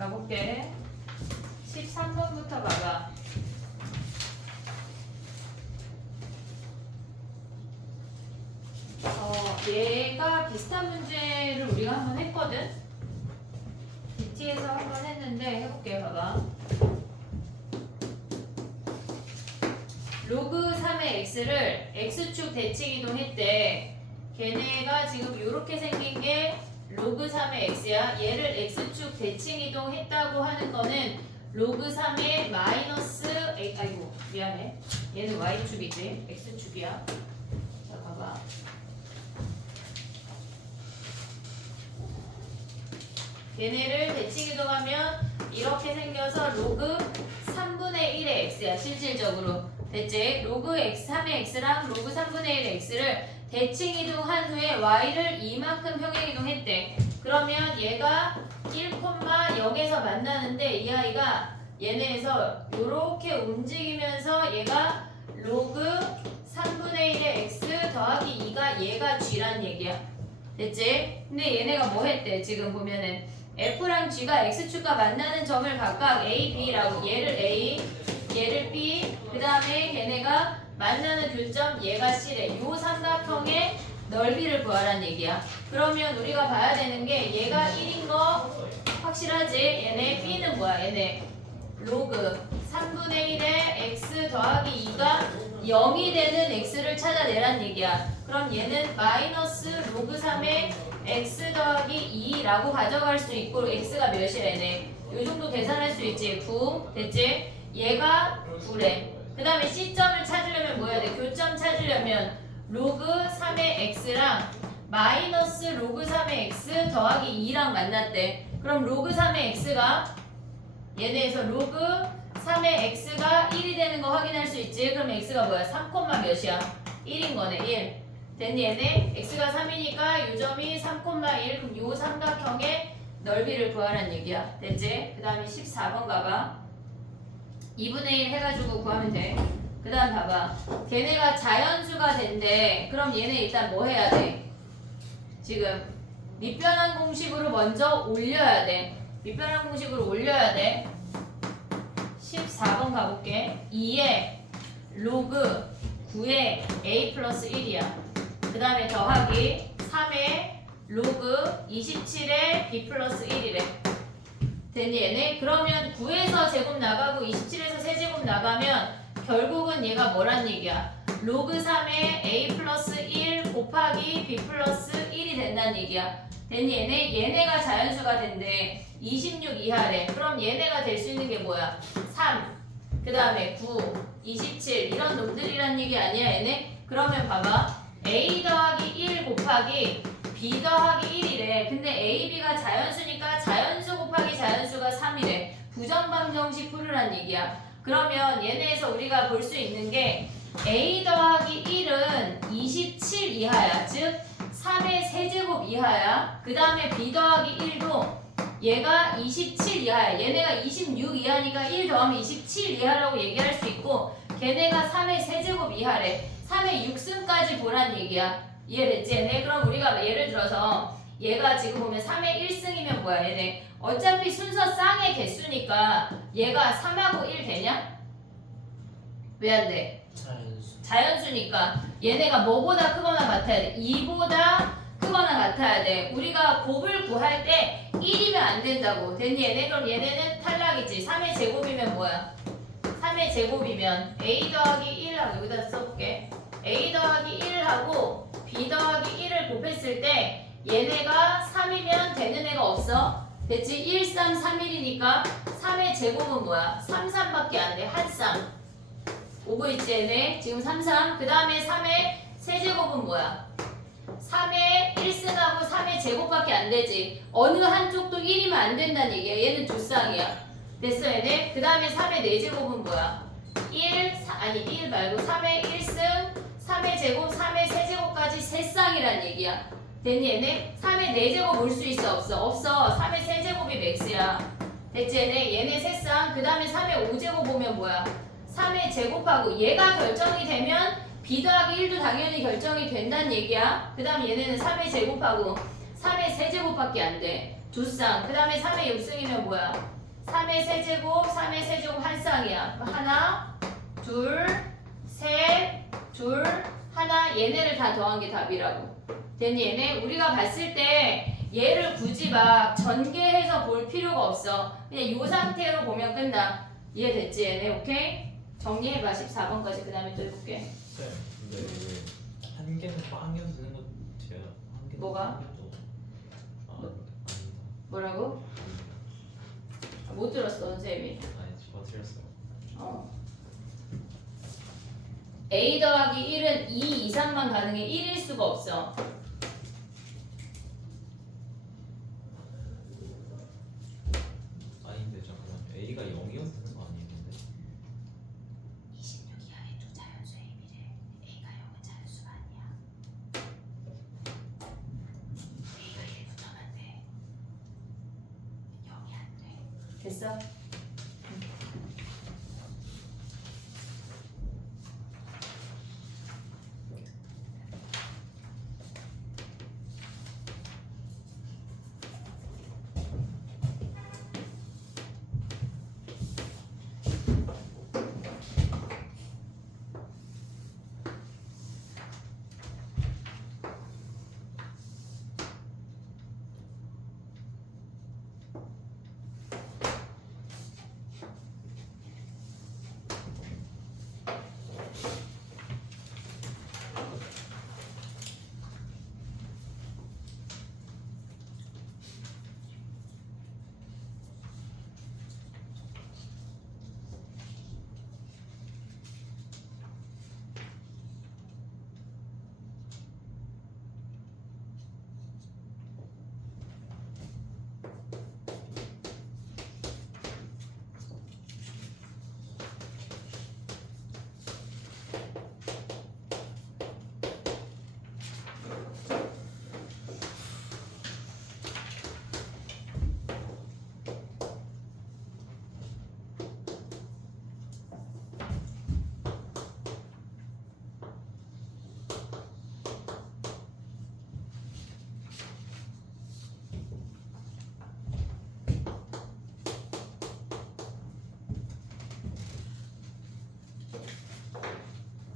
가볼게. 13번부터 봐봐. 얘가 비슷한 문제를 우리가 한번 했거든? DT에서 한번 했는데 해볼게. 봐봐. 로그 3의 x를 x축 대칭 이동했대. 걔네가 지금 이렇게 생긴 게 로그 3의 x야. 얘를 x축 대칭 이동했다고 하는 거는 로그 3의 마이너스 아이고 미안해. 얘는 y축이지. x축이야. 자 봐봐. 얘네를 대칭 이동하면 이렇게 생겨서 로그 3분의 1의 x야. 실질적으로 됐지? 로그 x 3의 x랑 로그 3분의 1의 x를 대칭 이동한 후에 y를 이만큼 평행 이동했대. 그러면 얘가 1,0에서 만나는데 이 아이가 얘네에서 이렇게 움직이면서 얘가 로그 3분의 1의 x 더하기 2가 얘가 g란 얘기야. 됐지? 근데 얘네가 뭐 했대? 지금 보면은 f랑 g가 x축과 만나는 점을 각각 a, b라고. 얘를 a, 얘를 b, 그 다음에 걔네가 만나는 교점 얘가 c래. 요 삼각형의 넓이를 구하란 얘기야. 그러면 우리가 봐야 되는 게 얘가 1인 거 확실하지? 얘네 b는 뭐야? 얘네 로그 3분의 1의 x 더하기 2가 0이 되는 x를 찾아내란 얘기야. 그럼 얘는 마이너스 로그 3의 x 더하기 2라고 가져갈 수 있고 x가 몇이야 얘네? 요 정도 계산할 수 있지. 9 됐지? 얘가 9래. 그 다음에 C점을 찾으려면 뭐 해야 돼? 교점 찾으려면 로그 3의 x랑 마이너스 로그 3의 x 더하기 2랑 만났대. 그럼 로그 3의 x가 얘네에서 로그 3의 x가 1이 되는 거 확인할 수 있지. 그럼 x가 뭐야? 3, 몇이야? 1인 거네. 1. 됐니 얘네? x가 3이니까 요 점이 3,1. 그럼 요 삼각형의 넓이를 구하란 얘기야. 됐지? 그 다음에 14번 가봐. 2분의 1 해가지고 구하면 돼. 그 다음 봐봐. 걔네가 자연수가 된대. 그럼 얘네 일단 뭐 해야 돼? 지금 밑변환 공식으로 먼저 올려야 돼. 밑변환 공식으로 올려야 돼. 14번 가볼게. 2에 로그 9에 a 플러스 1이야. 그 다음에 더하기 3에 로그 27에 b 플러스 1이래. 됐니 얘네? 그러면 9에서 제곱 나가고 27에서 세제곱 나가면 결국은 얘가 뭐란 얘기야? 로그 3에 a 플러스 1 곱하기 b 플러스 1이 된다는 얘기야. 됐니 얘네? 얘네가 자연수가 된대. 26 이하래. 그럼 얘네가 될 수 있는 게 뭐야? 3, 그 다음에 9, 27 이런 놈들이란 얘기 아니야 얘네? 그러면 봐봐. a 더하기 1 곱하기 b 더하기 1이래. 근데 a, b가 자연수니까 자연수 곱하기 자연수가 3이래. 부정방정식 풀으란 얘기야. 그러면 얘네에서 우리가 볼 수 있는 게 a 더하기 1은 27 이하야. 즉 3의 세제곱 이하야. 그 다음에 b 더하기 1도 얘가 27 이하야. 얘네가 26 이하니까 1 더하면 27 이하라고 얘기할 수 있고 걔네가 3의 세제곱 이하래. 3의 6승까지 보란 얘기야. 이해됐지 얘네? 그럼 우리가 예를 들어서 얘가 지금 보면 3의 1승이면 뭐야 얘네? 어차피 순서 쌍의 개수니까 얘가 3하고 1 되냐? 왜 안 돼? 자연수니까 얘네가 뭐보다 크거나 같아야 돼? 2보다 크거나 같아야 돼. 우리가 곱을 구할 때 1이면 안 된다고. 됐니 얘네? 그럼 얘네는 탈락이지. 3의 제곱이면 뭐야? 3의 제곱이면 a 더하기 1하고 여기다 써볼게. a 더하기 1하고 b 더하기 1을 곱했을 때 얘네가 3이면 되는 애가 없어. 됐지? 1, 3, 3, 1이니까 3의 제곱은 뭐야? 3, 3밖에 안 돼. 한 쌍. 오고 있지 얘네? 지금 3, 3. 그 다음에 3의 세제곱은 뭐야? 3의 1승하고 3의 제곱밖에 안 되지. 어느 한쪽도 1이면 안 된다는 얘기야. 얘는 두 쌍이야. 됐어 얘네? 그 다음에 3의 4제곱은 뭐야? 1 말고 3의 1승, 3의 제곱, 3의 세제곱까지 세 쌍이란 얘기야. 됐니 얘네? 3의 4제곱 올 수 있어 없어? 없어. 3의 세제곱이 맥스야. 됐지 얘네? 얘네 세 쌍. 그 다음에 3의 5제곱 보면 뭐야? 3의 제곱하고 얘가 결정이 되면 b 더하기 1도 당연히 결정이 된다는 얘기야. 그 다음에 얘네는 3의 제곱하고 3의 세제곱밖에 안 돼. 두 쌍. 그 다음에 3의 6승이면 뭐야? 3의 세제곱, 3의 세제곱 한 쌍이야. 하나, 둘, 셋, 둘, 하나. 얘네를 다 더한 게 답이라고. 됐니? 얘네 우리가 봤을 때 얘를 굳이 막 전개해서 볼 필요가 없어. 그냥 이 상태로 보면 끝나. 이해됐지? 얘네 오케이? 정리해봐. 14번까지. 그 다음에 또 해볼게. 쌤, 근데 왜 한 개는 빵이어서 되는 것 같아요. 한 개는 뭐가? 빵이어도. 아니다. 뭐라고? 못 들었어, 선생님이. 아니, 저 틀렸어요. A 더하기 1은 2 이상만 가능해. 1일 수가 없어. 아닌데 잠깐만. A가 0이어서 되는 거 아니에요? 근데 26 이하의 두 자연수의 비례. A가 0은 자연수가 아니야. A가 1부터만 돼. 0이 안 돼. 됐어?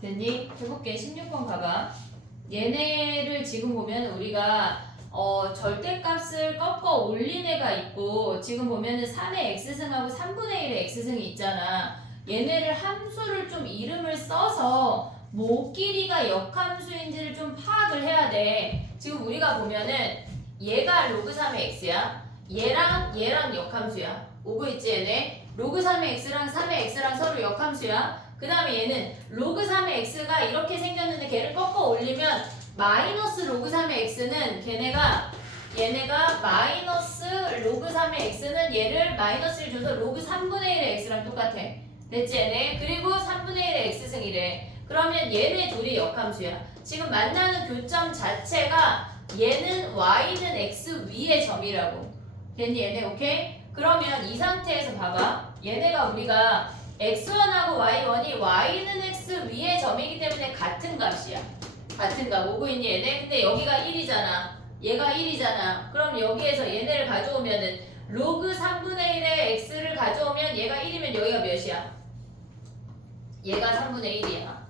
됐니? 해볼게. 16번 가봐. 얘네를 지금 보면 우리가 절대값을 꺾어 올린 애가 있고 지금 보면은 3의 x승하고 3분의 1의 x승이 있잖아. 얘네를 함수를 좀 이름을 써서 뭐 길이가 역함수인지를 좀 파악을 해야 돼. 지금 우리가 보면은 얘가 로그 3의 x야. 얘랑 역함수야. 오고 있지 얘네? 로그 3의 x랑 3의 x랑 서로 역함수야. 그 다음에 얘는 로그 3의 x가 이렇게 생겼는데 걔를 꺾어 올리면 마이너스 로그 3의 x는 얘네가 마이너스 로그 3의 x는 얘를 마이너스를 줘서 로그 3분의 1의 x랑 똑같아. 됐지 얘네? 그리고 3분의 1의 x승이래. 그러면 얘네 둘이 역함수야. 지금 만나는 교점 자체가 얘는 y는 x 위의 점이라고. 됐니 얘네? 오케이? 그러면 이 상태에서 봐봐. 얘네가 우리가 x1하고 y1이 y는 x 위의 점이기 때문에 같은 값이야. 같은 값. 오고 있니 얘네? 근데 여기가 1이잖아. 얘가 1이잖아. 그럼 여기에서 얘네를 가져오면은 로그 3분의 1의 x를 가져오면 얘가 1이면 여기가 몇이야? 얘가 3분의 1이야.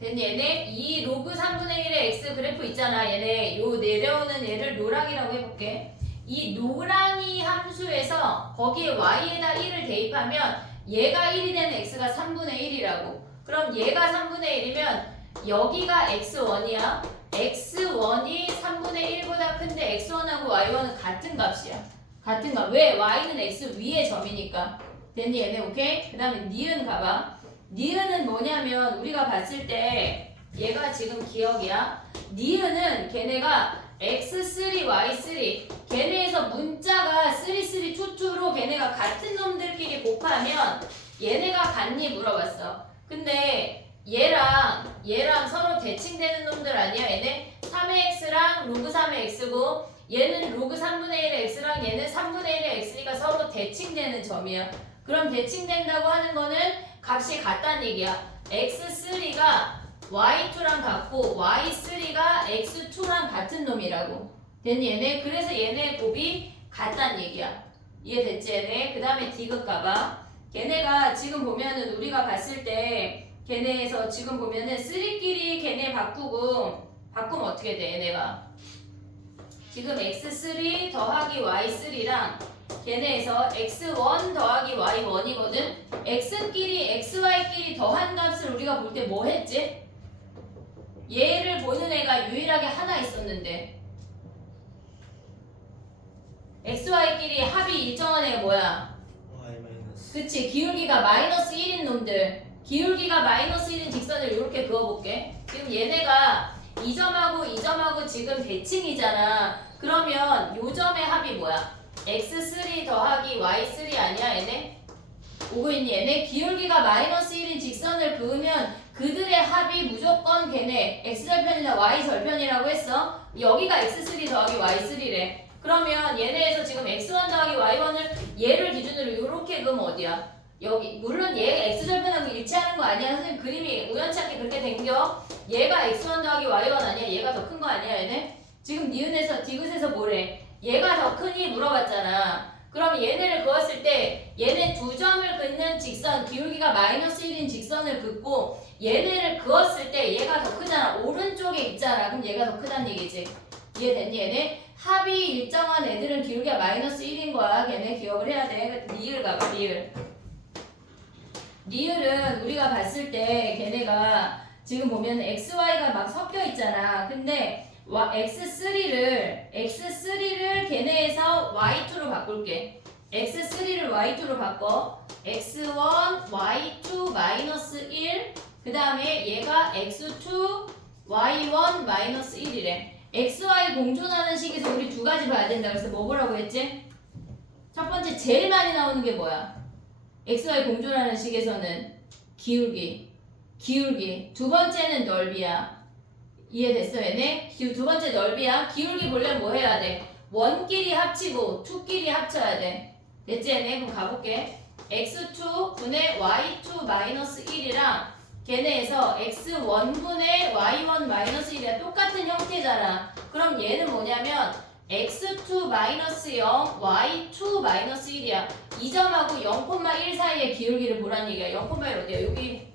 됐니 얘네? 이 로그 3분의 1의 x 그래프 있잖아. 얘네 요 내려오는 얘를 노랑이라고 해볼게. 이 노랑이 함수에서 거기에 y에다 1을 대입하면 얘가 1이 되는 x가 3분의 1이라고. 그럼 얘가 3분의 1이면 여기가 x1이야. x1이 3분의 1보다 큰데 x1하고 y1은 같은 값이야. 같은 값. 왜? y는 x 위의 점이니까. 됐니 얘네? 오케이? 그 다음에 니은 가봐. 니은은 뭐냐면 우리가 봤을 때 얘가 지금 기억이야. 니은은 걔네가 x3, y3 걔네에서 문자가 3322로 걔네가 같은 놈들끼리 곱하면 얘네가 같니 물어봤어. 근데 얘랑 서로 대칭되는 놈들 아니야? 얘네 3의 x랑 로그 3의 x고 얘는 로그 3분의 1의 x랑 얘는 3분의 1의 x니까 서로 대칭되는 점이야. 그럼 대칭된다고 하는 거는 값이 같다는 얘기야. x3가 y2랑 같고 y3가 x2랑 같은 놈이라고. 됐니 얘네? 그래서 얘네 곱이 같다는 얘기야. 이해됐지 얘네? 그 다음에 디귿 가봐. 걔네가 지금 보면은 우리가 봤을 때 걔네에서 지금 보면은 3끼리 걔네 바꾸면 어떻게 돼 얘네가? 지금 x3 더하기 y3랑 걔네에서 x1 더하기 y1이거든? x끼리 xy끼리 더한 값을 우리가 볼 때 뭐 했지? 얘를 보는 애가 유일하게 하나 있었는데 xy끼리 합이 일정한 애가 뭐야? y 마이너스. 그치, 기울기가 마이너스 1인 놈들. 기울기가 마이너스 1인 직선을 이렇게 그어볼게. 지금 얘네가 이 점하고 이 점하고 지금 대칭이잖아. 그러면 요 점의 합이 뭐야? x3 더하기 y3 아니야 얘네? 오고 있니 얘네? 기울기가 마이너스 1인 직선을 그으면 그들의 합이 무조건 걔네 x절편이나 y절편이라고 했어. 여기가 x3 더하기 y3래. 그러면 얘네에서 지금 x1 더하기 y1을 얘를 기준으로 이렇게 그으면 어디야? 여기 물론 얘 x절편하고 일치하는 거 아니야. 선생님 그림이 우연치 않게 그렇게 된겨. 얘가 x1 더하기 y1 아니야? 얘가 더 큰 거 아니야 얘네? 지금 니은에서 디귿에서 뭐래? 얘가 더 크니 물어봤잖아. 그럼 얘네를 그었을 때 얘네 두 점을 긋는 직선 기울기가 마이너스 1인 직선을 긋고 얘네를 그었을 때 얘가 더 크잖아. 오른쪽에 있잖아. 그럼 얘가 더 크다는 얘기지. 이해됐니 얘네? 합이 일정한 애들은 기울기가 마이너스 1인 거야. 걔네 기억을 해야 돼. 리을 가봐 리을. 리을은 우리가 봤을 때 걔네가 지금 보면 XY가 막 섞여 있잖아. 근데 X3를 걔네에서 Y2로 바꿀게. X3를 Y2로 바꿔. X1, Y2 마이너스 1. 그 다음에 얘가 X2, Y1 마이너스 1이래. XY 공존하는 식에서 우리 두 가지 봐야 된다. 그래서 뭐 보라고 했지? 첫 번째 제일 많이 나오는 게 뭐야? XY 공존하는 식에서는 기울기. 두 번째는 넓이야. 이해됐어 얘네? 두 번째 넓이야. 기울기 보려면 뭐 해야 돼? 원끼리 합치고 투끼리 합쳐야 돼. 됐지 얘네? 그럼 가볼게. x2 분의 y2 마이너스 1이랑 걔네에서 x1분의 y1 마이너스 1이야. 똑같은 형태잖아. 그럼 얘는 뭐냐면 x2 마이너스 0, y2 마이너스 1이야. 이 점하고 0,1 사이의 기울기를 보란 얘기야. 0,1 어디야? 여기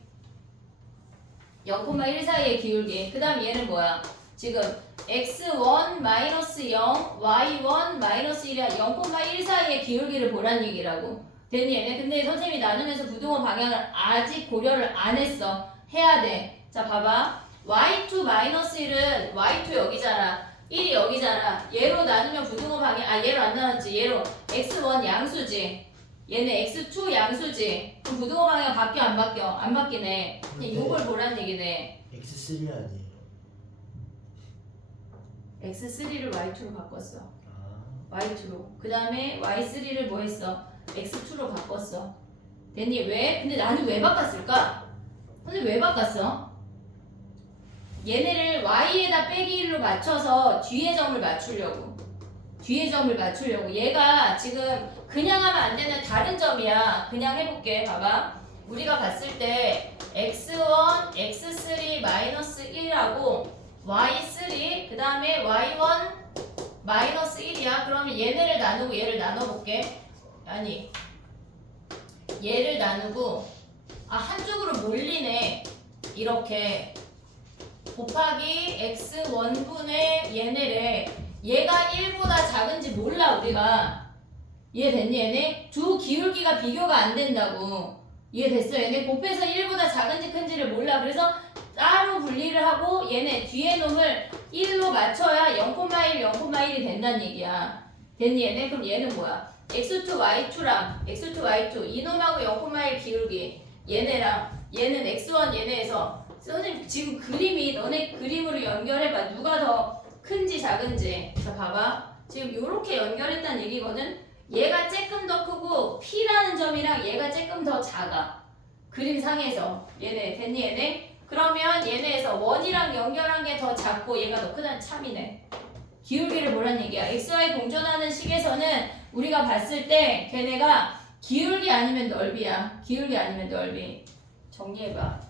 0,1 사이의 기울기. 그 다음 얘는 뭐야? 지금 x1 마이너스 0, y1 마이너스 1이야. 0,1 사이의 기울기를 보란 얘기라고. 됐니 얘네? 근데 선생님이 나누면서 부등호 방향을 아직 고려를 안 했어. 해야 돼. 자 봐봐. y2 마이너스 1은 y2 여기잖아. 1이 여기잖아. 얘로 나누면 부등호 방향, 얘로 안 나눴지. 얘로 x1 양수지. 얘는 x2 양수지. 그럼 부등호 방향 바뀌어 안 바뀌어? 안 바뀌네. 그냥 요걸 보란 얘기네. X3 아니에요? x3를 y2로 바꿨어. 아, y2로. 그 다음에 y3를 뭐 했어? x2로 바꿨어. 됐니? 왜? 근데 나는 왜 바꿨을까? 근데 왜 바꿨어? 얘네를 y에다 빼기 1로 맞춰서 뒤에 점을 맞추려고. 얘가 지금 그냥 하면 안 되는 다른 점이야. 그냥 해볼게. 봐봐. 우리가 봤을 때 x1, x3 마이너스 1하고 y3 그 다음에 y1 마이너스 1이야. 그러면 얘네를 나누고 얘를 나눠볼게. 아니 얘를 나누고 한쪽으로 몰리네. 이렇게 곱하기 x1분의 얘네를 얘가 1보다 작은지 몰라 우리가. 이해됐니 얘네? 두 기울기가 비교가 안 된다고. 이해됐어 얘네? 곱해서 1보다 작은지 큰지를 몰라. 그래서 따로 분리를 하고 얘네 뒤에 놈을 1로 맞춰야 0,1, 0,1이 된다는 얘기야. 됐니 얘네? 그럼 얘는 뭐야? x2, y2랑 x2, y2 이놈하고 0,1 기울기 얘네랑 얘는 x1 얘네에서 선생님 지금 그림이 너네 그림으로 연결해봐. 누가 더 큰지 작은지. 자 봐봐. 지금 요렇게 연결했다는 얘기거든. 얘가 조금 더 크고 P라는 점이랑 얘가 조금 더 작아. 그림상에서 얘네 됐니 얘네? 그러면 얘네에서 원이랑 연결한 게 더 작고 얘가 더 크다는 참이네. 기울기를 보란 얘기야. XY 공존하는 식에서는 우리가 봤을 때 걔네가 기울기 아니면 넓이야. 기울기 아니면 넓이. 정리해봐.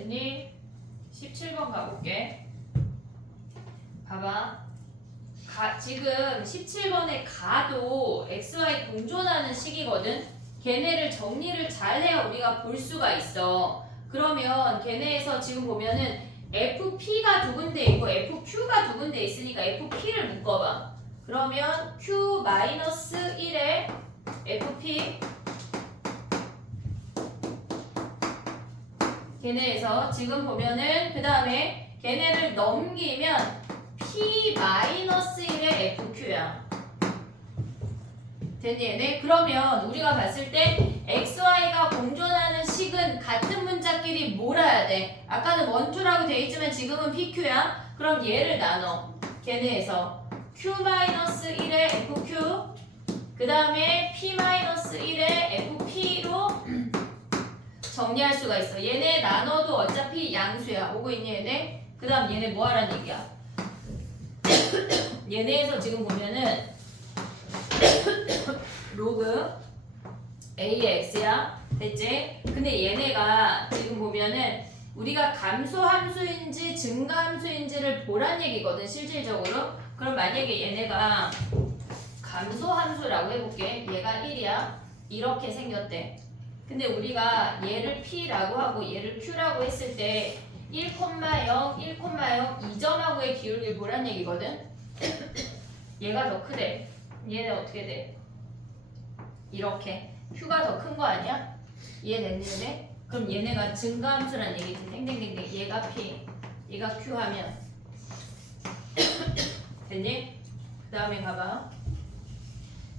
됐니? 17번 가볼게. 봐봐. 지금 17번에 가도 XY 공존하는 식이거든? 걔네를 정리를 잘해야 우리가 볼 수가 있어. 그러면 걔네에서 지금 보면은 FP가 두 군데 있고 FQ가 두 군데 있으니까 FP를 묶어봐. 그러면 Q-1에 FP 걔네에서 지금 보면은 그 다음에 걔네를 넘기면 P-1의 FQ야. 됐니 얘네? 그러면 우리가 봤을 때 XY가 공존하는 식은 같은 문자끼리 몰아야 돼. 아까는 원투라고 돼 있지만 지금은 PQ야. 그럼 얘를 나눠. 걔네에서 Q-1의 FQ 그 다음에 P-1의 FP로 정리할 수가 있어. 얘네 나눠도 어차피 양수야. 오고 있니 얘네? 그 다음 얘네 뭐 하라는 얘기야? 얘네에서 지금 보면은 로그 A의 X야. 됐지? 근데 얘네가 지금 보면은 우리가 감소함수인지 증가함수인지를 보란 얘기거든 실질적으로. 그럼 만약에 얘네가 감소함수라고 해볼게. 얘가 1이야. 이렇게 생겼대. 근데 우리가 얘를 P라고 하고 얘를 Q라고 했을 때 1,0, 1,0 2점하고의 기울기를 보란 얘기거든. 얘가 더 크대. 얘는 어떻게 돼? 이렇게 Q가 더 큰 거 아니야? 이해됐니? 그럼 얘네가 증가함수란 얘기지. 땡땡땡땡. 얘가 P, 얘가 Q 하면 됐니? 그 다음에 가봐.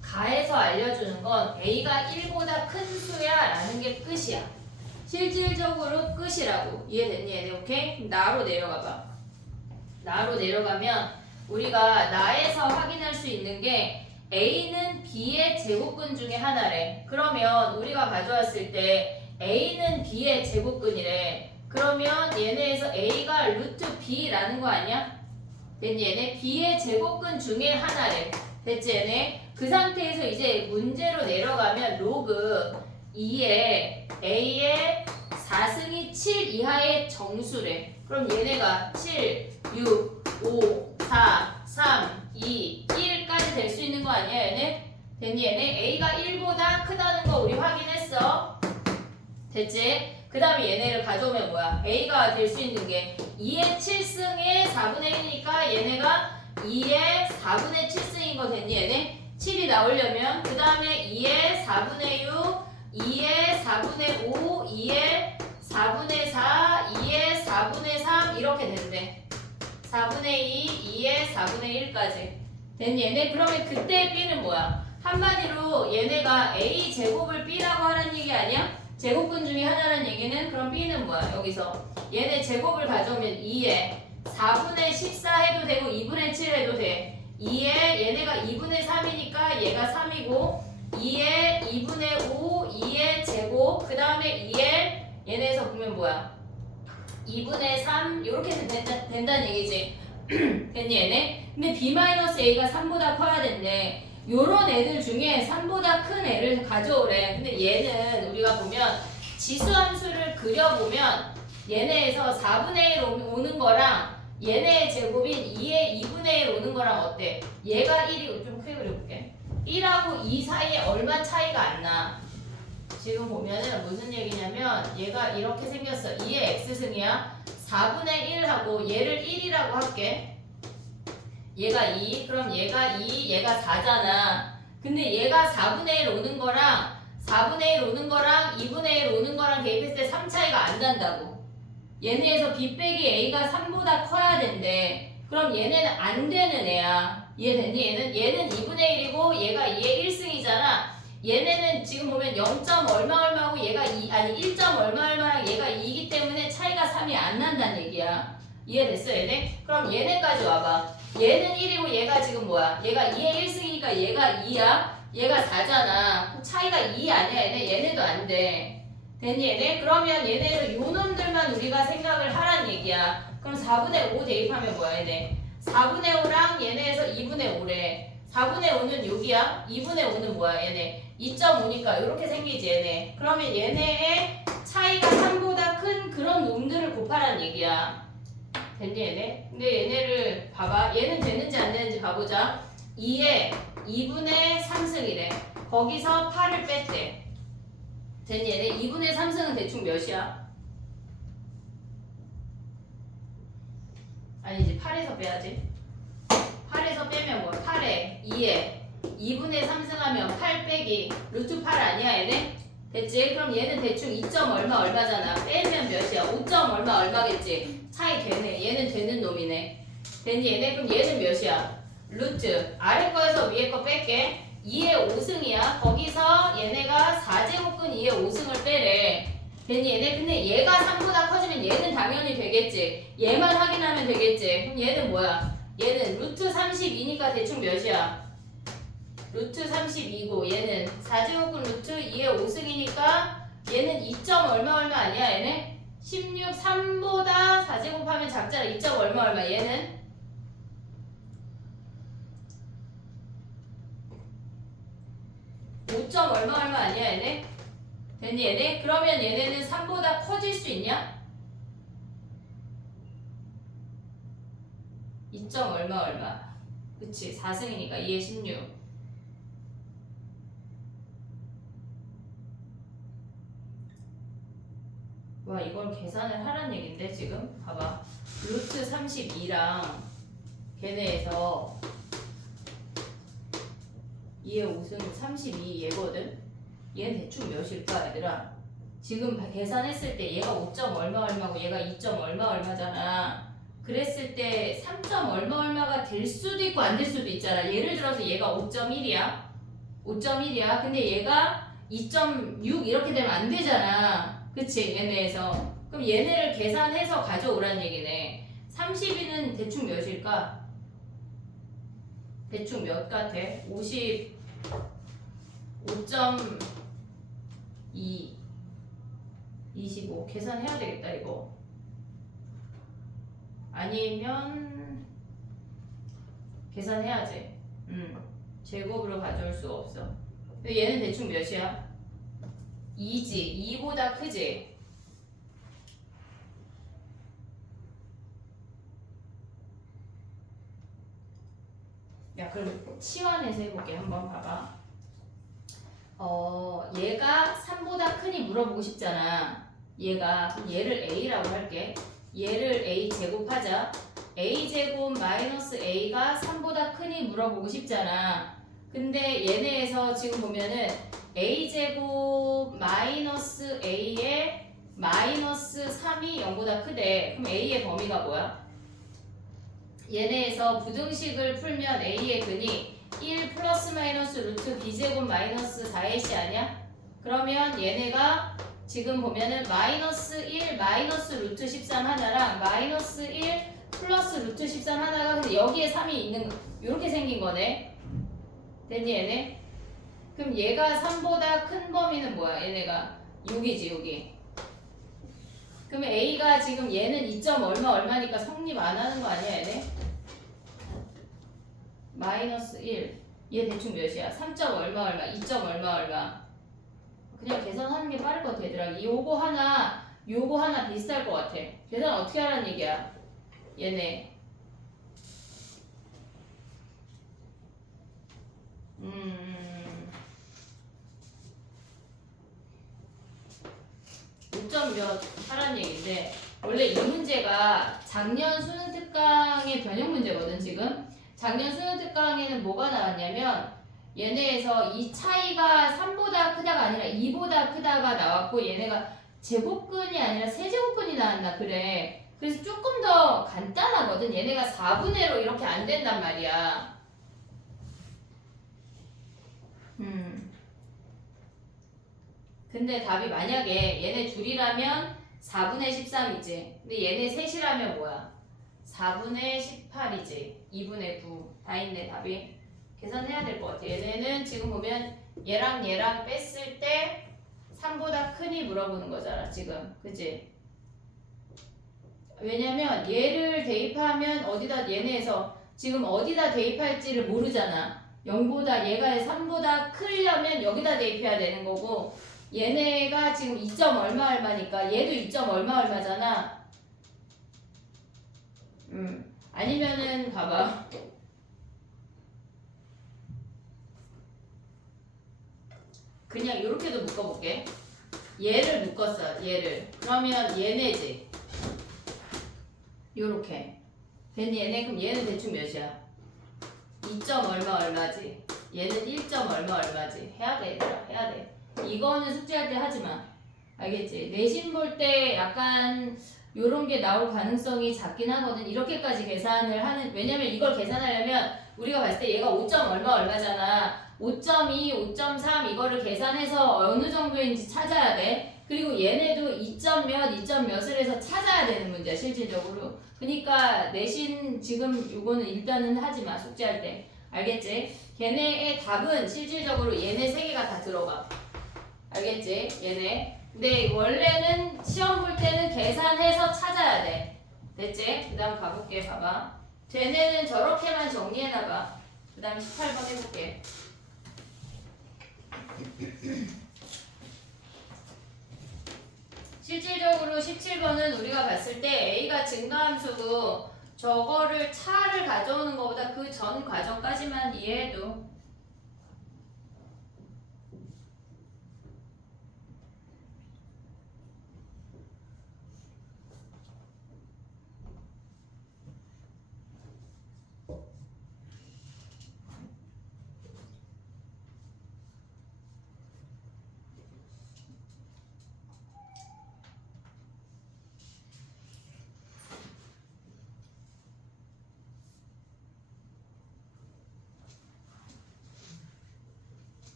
가에서 알려주는 건 A가 1보다 큰 수야 라는 게 끝이야. 실질적으로 끝이라고. 이해됐니 얘네? 오케이? 그럼 나로 내려가봐. 나로 내려가면 우리가 나에서 확인할 수 있는 게 A는 B의 제곱근 중에 하나래. 그러면 우리가 가져왔을 때 A는 B의 제곱근이래. 그러면 얘네에서 A가 루트 B라는 거 아니야? 됐니 얘네? B의 제곱근 중에 하나래. 됐지 얘네? 그 상태에서 이제 문제로 내려가면 로그 2에 A의 4승이 7 이하의 정수래. 그럼 얘네가 7, 6, 5, 4, 3, 2, 1까지 될 수 있는 거 아니야 얘네? 됐니 얘네? A가 1보다 크다는 거 우리 확인했어. 됐지? 그 다음에 얘네를 가져오면 뭐야? A가 될 수 있는 게 2의 7승의 4분의 1이니까 얘네가 2의 4분의 7승인 거 됐니 얘네? 7이 나오려면 그 다음에 2의 4분의 6, 2의 4분의 5, 2의 4분의 4, 2의 4분의 3 이렇게 된대. 4분의 2, 2의 4분의 1까지. 됐니 얘네? 그러면 그때 B는 뭐야? 한마디로 얘네가 A 제곱을 B라고 하는 얘기 아니야? 제곱근 중에 하나라는 얘기는 그럼 B는 뭐야? 여기서 얘네 제곱을 가져오면 2에 4분의 14 해도 되고 2분의 7 해도 돼. 2에 얘네가 2분의 3이니까 얘가 3이고 2에 2분의 5, 2의 제곱 그 다음에 2에 얘네에서 보면 뭐야? 2분의 3 이렇게 된다는 얘기지. 됐니 얘네? 근데 B-A가 3보다 커야 된대. 요런 애들 중에 3보다 큰 애를 가져오래. 근데 얘는 우리가 보면 지수함수를 그려보면 얘네에서 4분의 1 오는 거랑 얘네의 제곱인 2의 2분의 1 오는 거랑 어때? 얘가 1이고 좀 크게 그려볼게. 1하고 2 사이에 얼마 차이가 안 나. 지금 보면은 무슨 얘기냐면 얘가 이렇게 생겼어. 2의 x승이야. 4분의 1하고 얘를 1이라고 할게. 얘가 2, 그럼 얘가 2, 얘가 4잖아. 근데 얘가 4분의 1 오는 거랑 4분의 1 오는 거랑 2분의 1 오는 거랑 대입했을 때 3 차이가 안 난다고. 얘네에서 B 빼기 A가 3보다 커야 된대. 그럼 얘네는 안 되는 애야. 이해됐니? 얘는 2분의 1이고 얘가 2의 1승이잖아. 얘네는 지금 보면 0. 얼마고 얘가 2, 아니 1. 얼마랑 얘가 2이기 때문에 차이가 3이 안 난다는 얘기야. 이해됐어 얘네? 그럼 얘네까지 와봐. 얘는 1이고 얘가 지금 뭐야? 얘가 2의 1승이니까 얘가 2야. 얘가 4잖아. 그럼 차이가 2 아니야 얘네? 얘네도 안 돼. 됐니 얘네? 그러면 얘네에서 요 놈들만 우리가 생각을 하란 얘기야. 그럼 4분의 5 대입하면 뭐야 얘네? 4분의 5랑 얘네에서 2분의 5래. 4분의 5는 여기야. 2분의 5는 뭐야 얘네? 2.5니까 이렇게 생기지 얘네. 그러면 얘네의 차이가 3보다 큰 그런 놈들을 곱하라는 얘기야. 됐니 얘네? 근데 얘네를 봐봐. 얘는 되는지 안 되는지 봐보자. 2에 2분의 3승이래. 거기서 8을 뺐대. 됐니 얘네? 2분의 3승은 대충 몇이야? 아니지 8에서 빼야지. 8에서 빼면 뭐야? 8에 2에 2분의 3승 하면 8 빼기 루트 8 아니야 얘네? 됐지? 그럼 얘는 대충 2점 얼마 얼마잖아. 빼면 몇이야? 5점 얼마 얼마겠지? 차이 되네. 얘는 되는 놈이네. 됐니 얘네? 그럼 얘는 몇이야? 루트 아래 거에서 위에 거 뺄게. 2의 5승이야. 거기서 얘네가 4제곱근 2의 5승을 빼래. 됐니 얘네? 근데 얘가 3보다 커지면 얘는 당연히 되겠지. 얘만 확인하면 되겠지. 그럼 얘는 뭐야? 얘는 루트 32니까 대충 몇이야? 루트 32고 얘는 4제곱근 루트 2의 5승이니까 얘는 2점 얼마 얼마 아니야 얘네? 16, 3보다 4제곱하면 작잖아. 2점 얼마 얼마 얘는? (5점) 얼마 얼마 아니야 얘네? 됐니 얘네? 그러면 얘네는 3보다 커질 수 있냐? 2점 얼마 얼마 그치 4승이니까 2에 16 와 이걸 계산을 하란 얘긴데 지금 봐봐 루트 32랑 걔네에서 2의 5승 32 얘거든. 얘는 대충 몇일까 얘들아? 지금 계산했을 때 얘가 5점 얼마 얼마고 얘가 2점 얼마 얼마잖아. 그랬을 때 3점 얼마 얼마가 될 수도 있고 안 될 수도 있잖아. 예를 들어서 얘가 5.1이야. 5.1이야. 근데 얘가 2.6 이렇게 되면 안 되잖아. 그치 얘네에서. 그럼 얘네를 계산해서 가져오란 얘기네. 32는 대충 몇일까? 대충 몇 같아? 5.2 25 계산해야 되겠다 이거. 아니면 계산해야지. 제곱으로 가져올 수가 없어. 근데 얘는 대충 몇이야? 2지. 2보다 크지? 야 그럼 치환해서 해볼게. 한번 봐봐. 얘가 3보다 크니 물어보고 싶잖아. 그럼 얘를 A라고 할게. 얘를 A 제곱하자. A 제곱 마이너스 A가 3보다 크니 물어보고 싶잖아. 근데 얘네에서 지금 보면은 A 제곱 마이너스 A의 마이너스 3이 0보다 크대. 그럼 A의 범위가 뭐야? 얘네에서 부등식을 풀면 A의 근이 1 플러스 마이너스 루트 B제곱 마이너스 4AC 아니야? 그러면 얘네가 지금 보면은 마이너스 1 마이너스 루트 13 하나랑 마이너스 1 플러스 루트 13 하나가 근데 여기에 3이 있는 거 요렇게 생긴 거네. 됐니 얘네? 그럼 얘가 3보다 큰 범위는 뭐야? 얘네가 6이지 여기. 그러면 A가 지금 얘는 2점 얼마 얼마니까 성립 안 하는 거 아니야 얘네? 마이너스 1. 얘 대충 몇이야? 3점 얼마 얼마 2점 얼마 얼마. 그냥 계산하는 게 빠를 것 같아 얘들아. 요거 하나 비슷할 것 같아. 계산 어떻게 하라는 얘기야? 얘네 5점 몇 하라는 얘기인데 원래 이 문제가 작년 수능 특강의 변형 문제거든 지금. 작년 수능 특강에는 뭐가 나왔냐면 얘네에서 이 차이가 3보다 크다가 아니라 2보다 크다가 나왔고 얘네가 제곱근이 아니라 세제곱근이 나왔나 그래. 그래서 조금 더 간단하거든. 얘네가 4분의 1로 이렇게 안 된단 말이야. 근데 답이 만약에 얘네 둘이라면 4분의 13이지. 근데 얘네 셋이라면 뭐야? 4분의 18이지. 2분의 9. 다 있네 답이. 계산해야 될 것 같아. 얘네는 지금 보면 얘랑 뺐을 때 3보다 크니 물어보는 거잖아 지금. 그치? 왜냐면 얘를 대입하면 어디다 얘네에서 지금 어디다 대입할지를 모르잖아. 0보다 얘가 3보다 크려면 여기다 대입해야 되는 거고 얘네가 지금 2점 얼마 얼마니까 얘도 2점 얼마 얼마잖아. 아니면은 봐봐. 그냥 이렇게도 묶어볼게. 얘를 묶었어. 얘를. 그러면 얘네지. 요렇게. 됐니 얘네? 그럼 얘는 대충 몇이야? 2점 얼마 얼마지? 얘는 1점 얼마 얼마지? 해야 돼 얘들아. 해야 돼. 이거는 숙제할 때 하지 마. 알겠지? 내신 볼 때 약간 요런 게 나올 가능성이 작긴 하거든. 이렇게까지 계산을 하는, 왜냐면 이걸 계산하려면 우리가 봤을 때 얘가 5점 얼마 얼마잖아. 5.2, 5.3 이거를 계산해서 어느 정도인지 찾아야 돼. 그리고 얘네도 2점 몇, 2점 몇을 해서 찾아야 되는 문제야, 실질적으로. 그러니까 내신 지금 요거는 일단은 하지 마, 숙제할 때. 알겠지? 걔네의 답은 실질적으로 얘네 세 개가 다 들어가. 알겠지? 얘네. 근데 원래는 시험 볼 때는 계산해서 찾아야 돼. 됐지? 그 다음 가볼게. 봐봐. 쟤네는 저렇게만 정리해놔봐. 그 다음 18번 해볼게. 실질적으로 17번은 우리가 봤을 때 A가 증가함수고 저거를 차를 가져오는 것보다 그 전 과정까지만 이해해도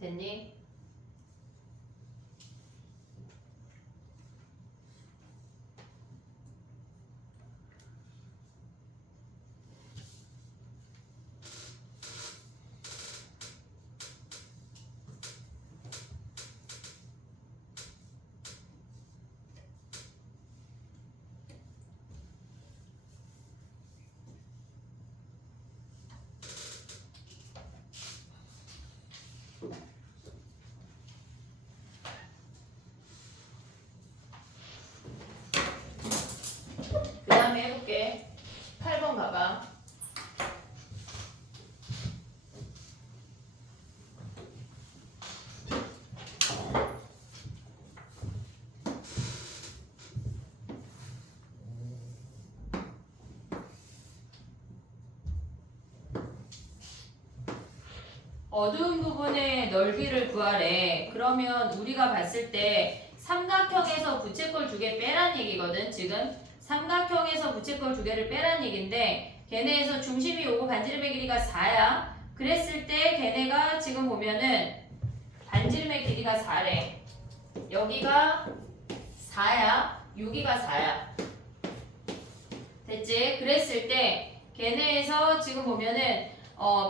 됐니? 그 다음에 해볼게. 8번 봐봐. 어두운 부분의 넓이를 구하래. 그러면 우리가 봤을 때 삼각형에서 부채꼴 2개 빼란 얘기거든. 지금 삼각형에서 부채꼴 2개를 빼란 얘기인데 걔네에서 중심이 오고 반지름의 길이가 4야. 그랬을 때 걔네가 지금 보면은 반지름의 길이가 4래. 여기가 4야. 여기가 4야. 됐지? 그랬을 때 걔네에서 지금 보면은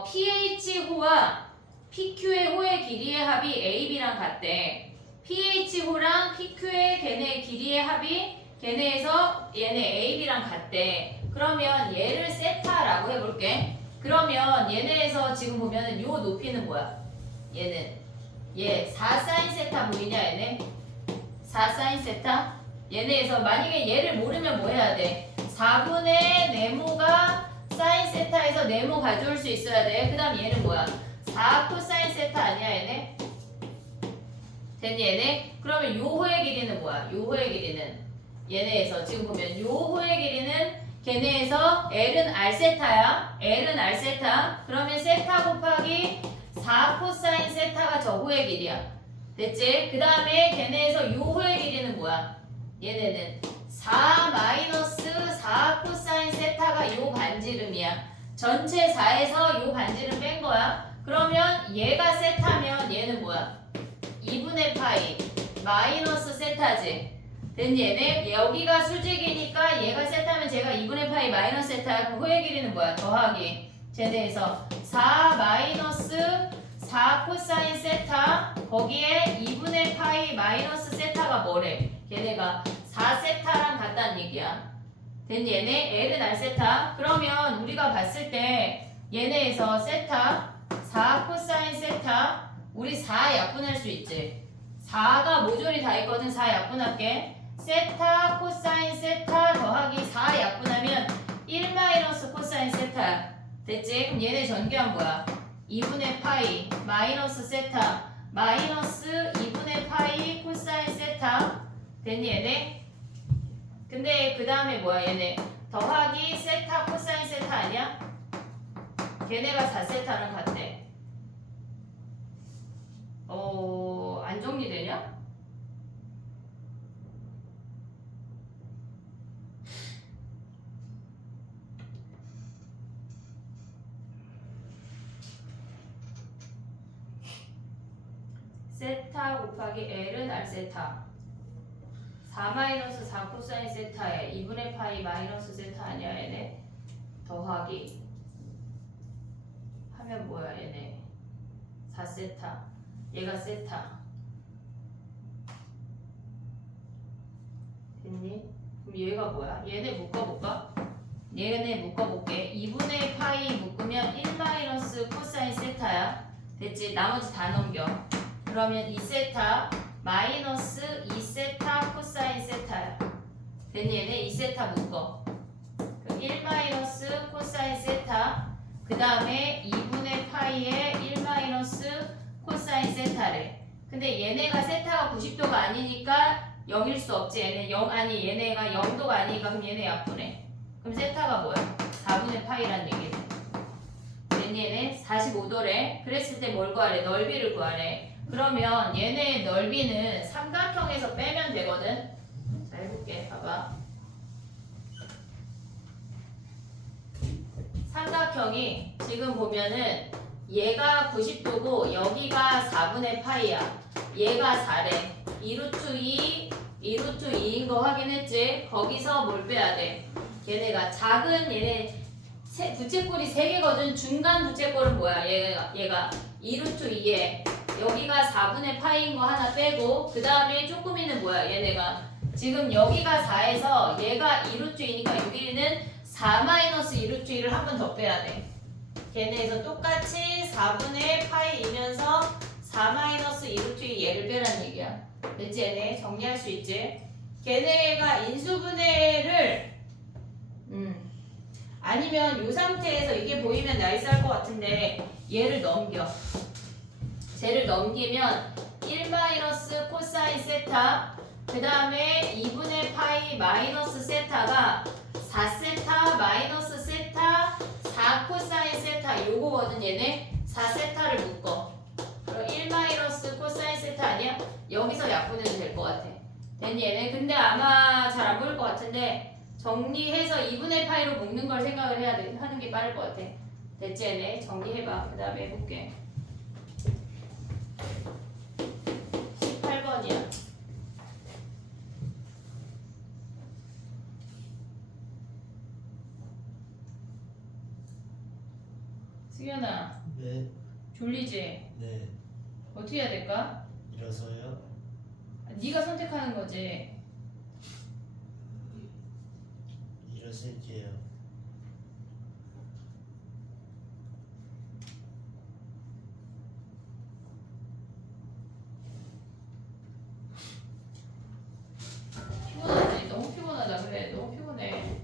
PH호와 PQ의 호의 길이의 합이 AB랑 같대. PH호랑 PQ의 걔네 길이의 합이 걔네에서 얘네 AB랑 같대. 그러면 얘를 세타라고 해볼게. 그러면 얘네에서 지금 보면은 요 높이는 뭐야? 얘는 얘 4sin 세타 보이냐 얘네? 4sin 세타? 얘네에서 만약에 얘를 모르면 뭐 해야 돼? 4분의 네모가 sin 세타에서 네모 가져올 수 있어야 돼. 그 다음 얘는 뭐야? 4 코사인 세타 아니야 얘네? 됐니 얘네? 그러면 요 호의 길이는 뭐야? 요 호의 길이는 얘네에서 지금 보면 요 호의 길이는 걔네에서 L은 R세타야. L은 R세타. 그러면 세타 곱하기 4 코사인 세타가 저 호의 길이야. 됐지? 그 다음에 걔네에서 요 호의 길이는 뭐야? 얘네는 4 마이너스 4 코사인 세타가 요 반지름이야. 전체 4에서 요 반지름 뺀 거야. 그러면 얘가 세타면 얘는 뭐야? 2분의 파이 마이너스 세타지. 됐니 얘네? 여기가 수직이니까 얘가 세타면 제가 2분의 파이 마이너스 세타 그 호의 길이는 뭐야? 더하기 제대해서 4 마이너스 4 코사인 세타 거기에 2분의 파이 마이너스 세타가 뭐래? 얘네가 4세타랑 같다는 얘기야. 됐니 얘네? L은 R세타. 그러면 우리가 봤을 때 얘네에서 세타 4 코사인 세타 우리 4 약분할 수 있지. 4가 모조리 다 있거든. 4 약분할게. 세타 코사인 세타 더하기 4 약분하면 1 마이너스 코사인 세타. 됐지? 그럼 얘네 전개한 뭐야? 2분의 파이 마이너스 세타 마이너스 2분의 파이 코사인 세타. 됐니 얘네? 근데 그 다음에 뭐야 얘네? 더하기 세타 코사인 세타 아니야? 걔네가 4세타랑 같대. 안 정리되냐? 세타 곱하기 L은 R세타 4 마이너스 4 코사인 세타에 2분의 파이 마이너스 세타 아니야 얘네? 더하기 하면 뭐야 얘네? 4세타 얘가 세타 됐니? 그럼 얘가 뭐야? 얘네 묶어볼까? 얘네 묶어볼게. 2분의 파이 묶으면 1 마이너스 코사인 세타야. 됐지? 나머지 다 넘겨. 그러면 2세타 마이너스 2세타 코사인 세타야. 됐니? 얘네 2세타 묶어. 그럼 1 마이너스 코사인 세타 그 다음에 2분의 파이에 1 마이너스 코사인 세타래. 근데 얘네가 세타가 90도가 아니니까 0일 수 없지. 얘네 0 아니 얘네가 0도가 아니니까 그럼 얘네 약분해. 그럼 세타가 뭐야? 4분의 파이란 얘기네. 됐니 얘네? 45도래. 그랬을 때 뭘 구하래? 넓이를 구하래. 그러면 얘네의 넓이는 삼각형에서 빼면 되거든. 자 해볼게. 봐봐. 삼각형이 지금 보면은 얘가 90도고 여기가 4분의 파이야. 얘가 4래. 2루트 2, 2루트 2인 거 확인했지? 거기서 뭘 빼야 돼? 얘네가 작은 얘네 부채꼴이 3개거든. 중간 부채꼴은 뭐야? 얘가 2루트 2에 여기가 4분의 파이인 거 하나 빼고 그 다음에 쪼꾸미는 뭐야? 얘네가 지금 여기가 4에서 얘가 2루트 2니까 여기는 4 마이너스 2루트 2를 한 번 더 빼야 돼. 걔네에서 똑같이 4분의 파이이면서 4 마이너스 2루트 2 얘를 빼라는 얘기야. 됐지? 얘네 정리할 수 있지? 걔네가 인수분해를 아니면 이 상태에서 이게 보이면 나이스할 것 같은데 얘를 넘겨. 쟤를 넘기면 1 마이너스 코사인 세타 그 다음에 2분의 파이 마이너스 세타가 4세타 마이너스 세타 4 코사인 세타 요거거든. 얘네 4세타를 묶어. 그럼 1 마이너스 코사인 세타 아니야? 여기서 약분해도 될 것 같아. 됐니 얘네? 근데 아마 잘 안 보일 것 같은데 정리해서 2분의 파이로 묶는 걸 생각을 해야 돼. 하는 게 빠를 것 같아. 됐지 얘네? 정리해봐. 그 다음에 해볼게. 18번이야. 승현아 네. 졸리지? 네. 어떻게 해야 될까? 일어서요. 네가 선택하는 거지. 일어설게요. 피곤하지? 너무 피곤하다. 그래 너무 피곤해.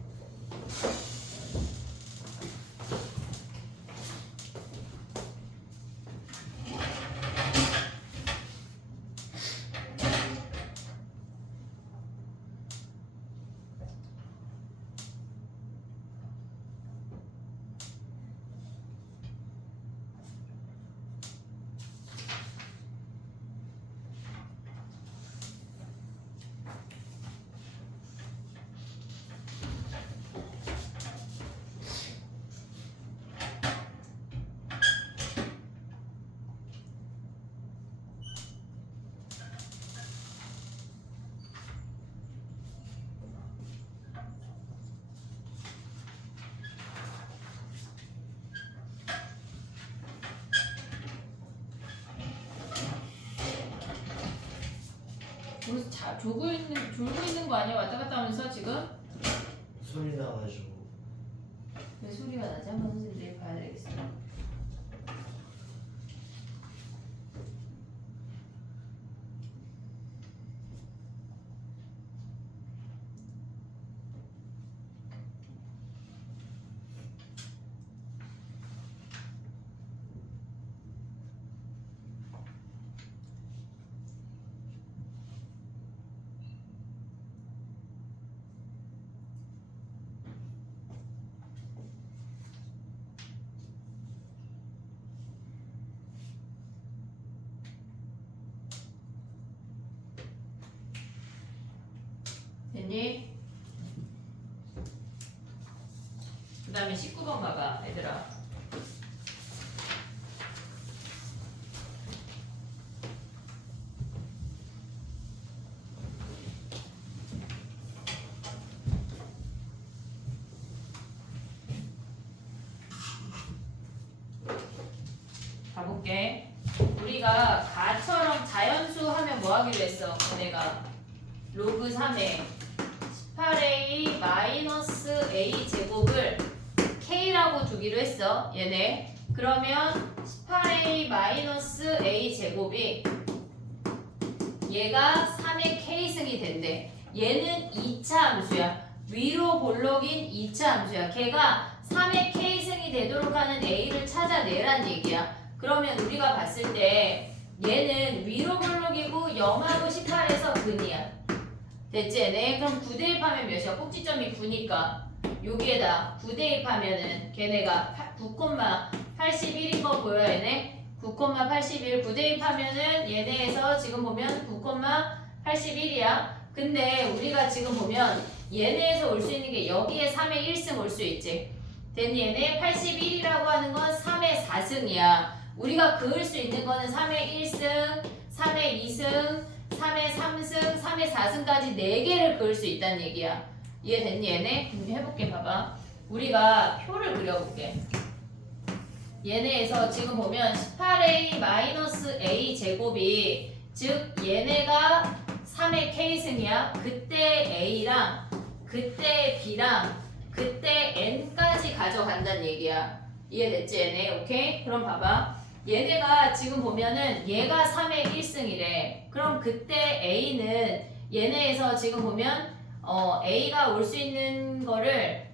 우리 졸고 있는 거 아니야? 왔다 갔다 하면서 지금? 소리 나가지고. 왜 소리가 나지? 한번 선생님 내일 봐야 되겠어. 됐니? 그 다음에 19번 봐봐 얘들아. 가볼게. 우리가 가처럼 자연수 하면 뭐 하기로 했어? 내가 로그 3에 18a 마이너스 a 제곱을 k라고 두기로 했어. 얘네. 그러면 18a 마이너스 a 제곱이 얘가 3의 k승이 된대. 얘는 2차 함수야. 위로 볼록인 2차 함수야. 걔가 3의 k승이 되도록 하는 a를 찾아내란 얘기야. 그러면 우리가 봤을 때 얘는 위로 볼록이고 0하고 18에서 근이야. 됐지? 얘네? 그럼 9대1 하면 몇이야? 꼭지점이 9니까 여기에다 9대1 하면은 걔네가 9,81인 거 보여 얘네? 9,81 9대1 하면은 얘네에서 지금 보면 9,81이야. 근데 우리가 지금 보면 얘네에서 올 수 있는 게 여기에 3의 1승 올 수 있지. 됐니? 얘네 81이라고 하는 건 3의 4승이야. 우리가 그을 수 있는 거는 3의 1승, 3의 2승, 3의 3승, 3의 4승까지 4개를 그을 수 있다는 얘기야. 이해됐니 얘네? 해볼게 봐봐. 우리가 표를 그려볼게. 얘네에서 지금 보면 18a 마이너스 a 제곱이 즉 얘네가 3의 k승이야. 그때 a랑 그때 b랑 그때 n까지 가져간다는 얘기야. 이해됐지 얘네? 오케이? 그럼 봐봐. 얘네가 지금 보면은 얘가 3의 1승이래. 그럼 그때 A는 얘네에서 지금 보면 A가 올 수 있는 거를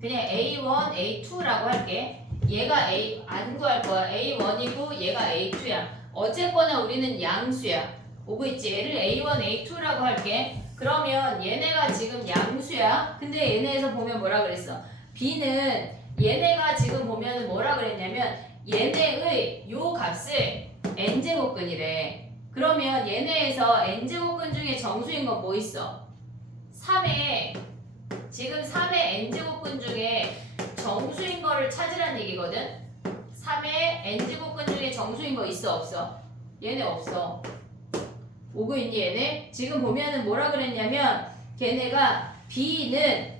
그냥 A1, A2라고 할게. 얘가 A 안 구할 거야. A1이고 얘가 A2야. 어쨌거나 우리는 양수야. 오고 있지? 얘를 A1, A2라고 할게. 그러면 얘네가 지금 양수야. 근데 얘네에서 보면 뭐라 그랬어? B는 얘네가 지금 보면은 뭐라 그랬냐면 얘네의 요 값을 n제곱근이래. 그러면 얘네에서 n제곱근 중에 정수인 건 뭐 있어? 3의 지금 3의 n제곱근 중에 정수인 거를 찾으란 얘기거든. 3의 n제곱근 중에 정수인 거 있어 없어? 얘네 없어. 오고 있니 얘네? 지금 보면은 뭐라 그랬냐면 걔네가 B는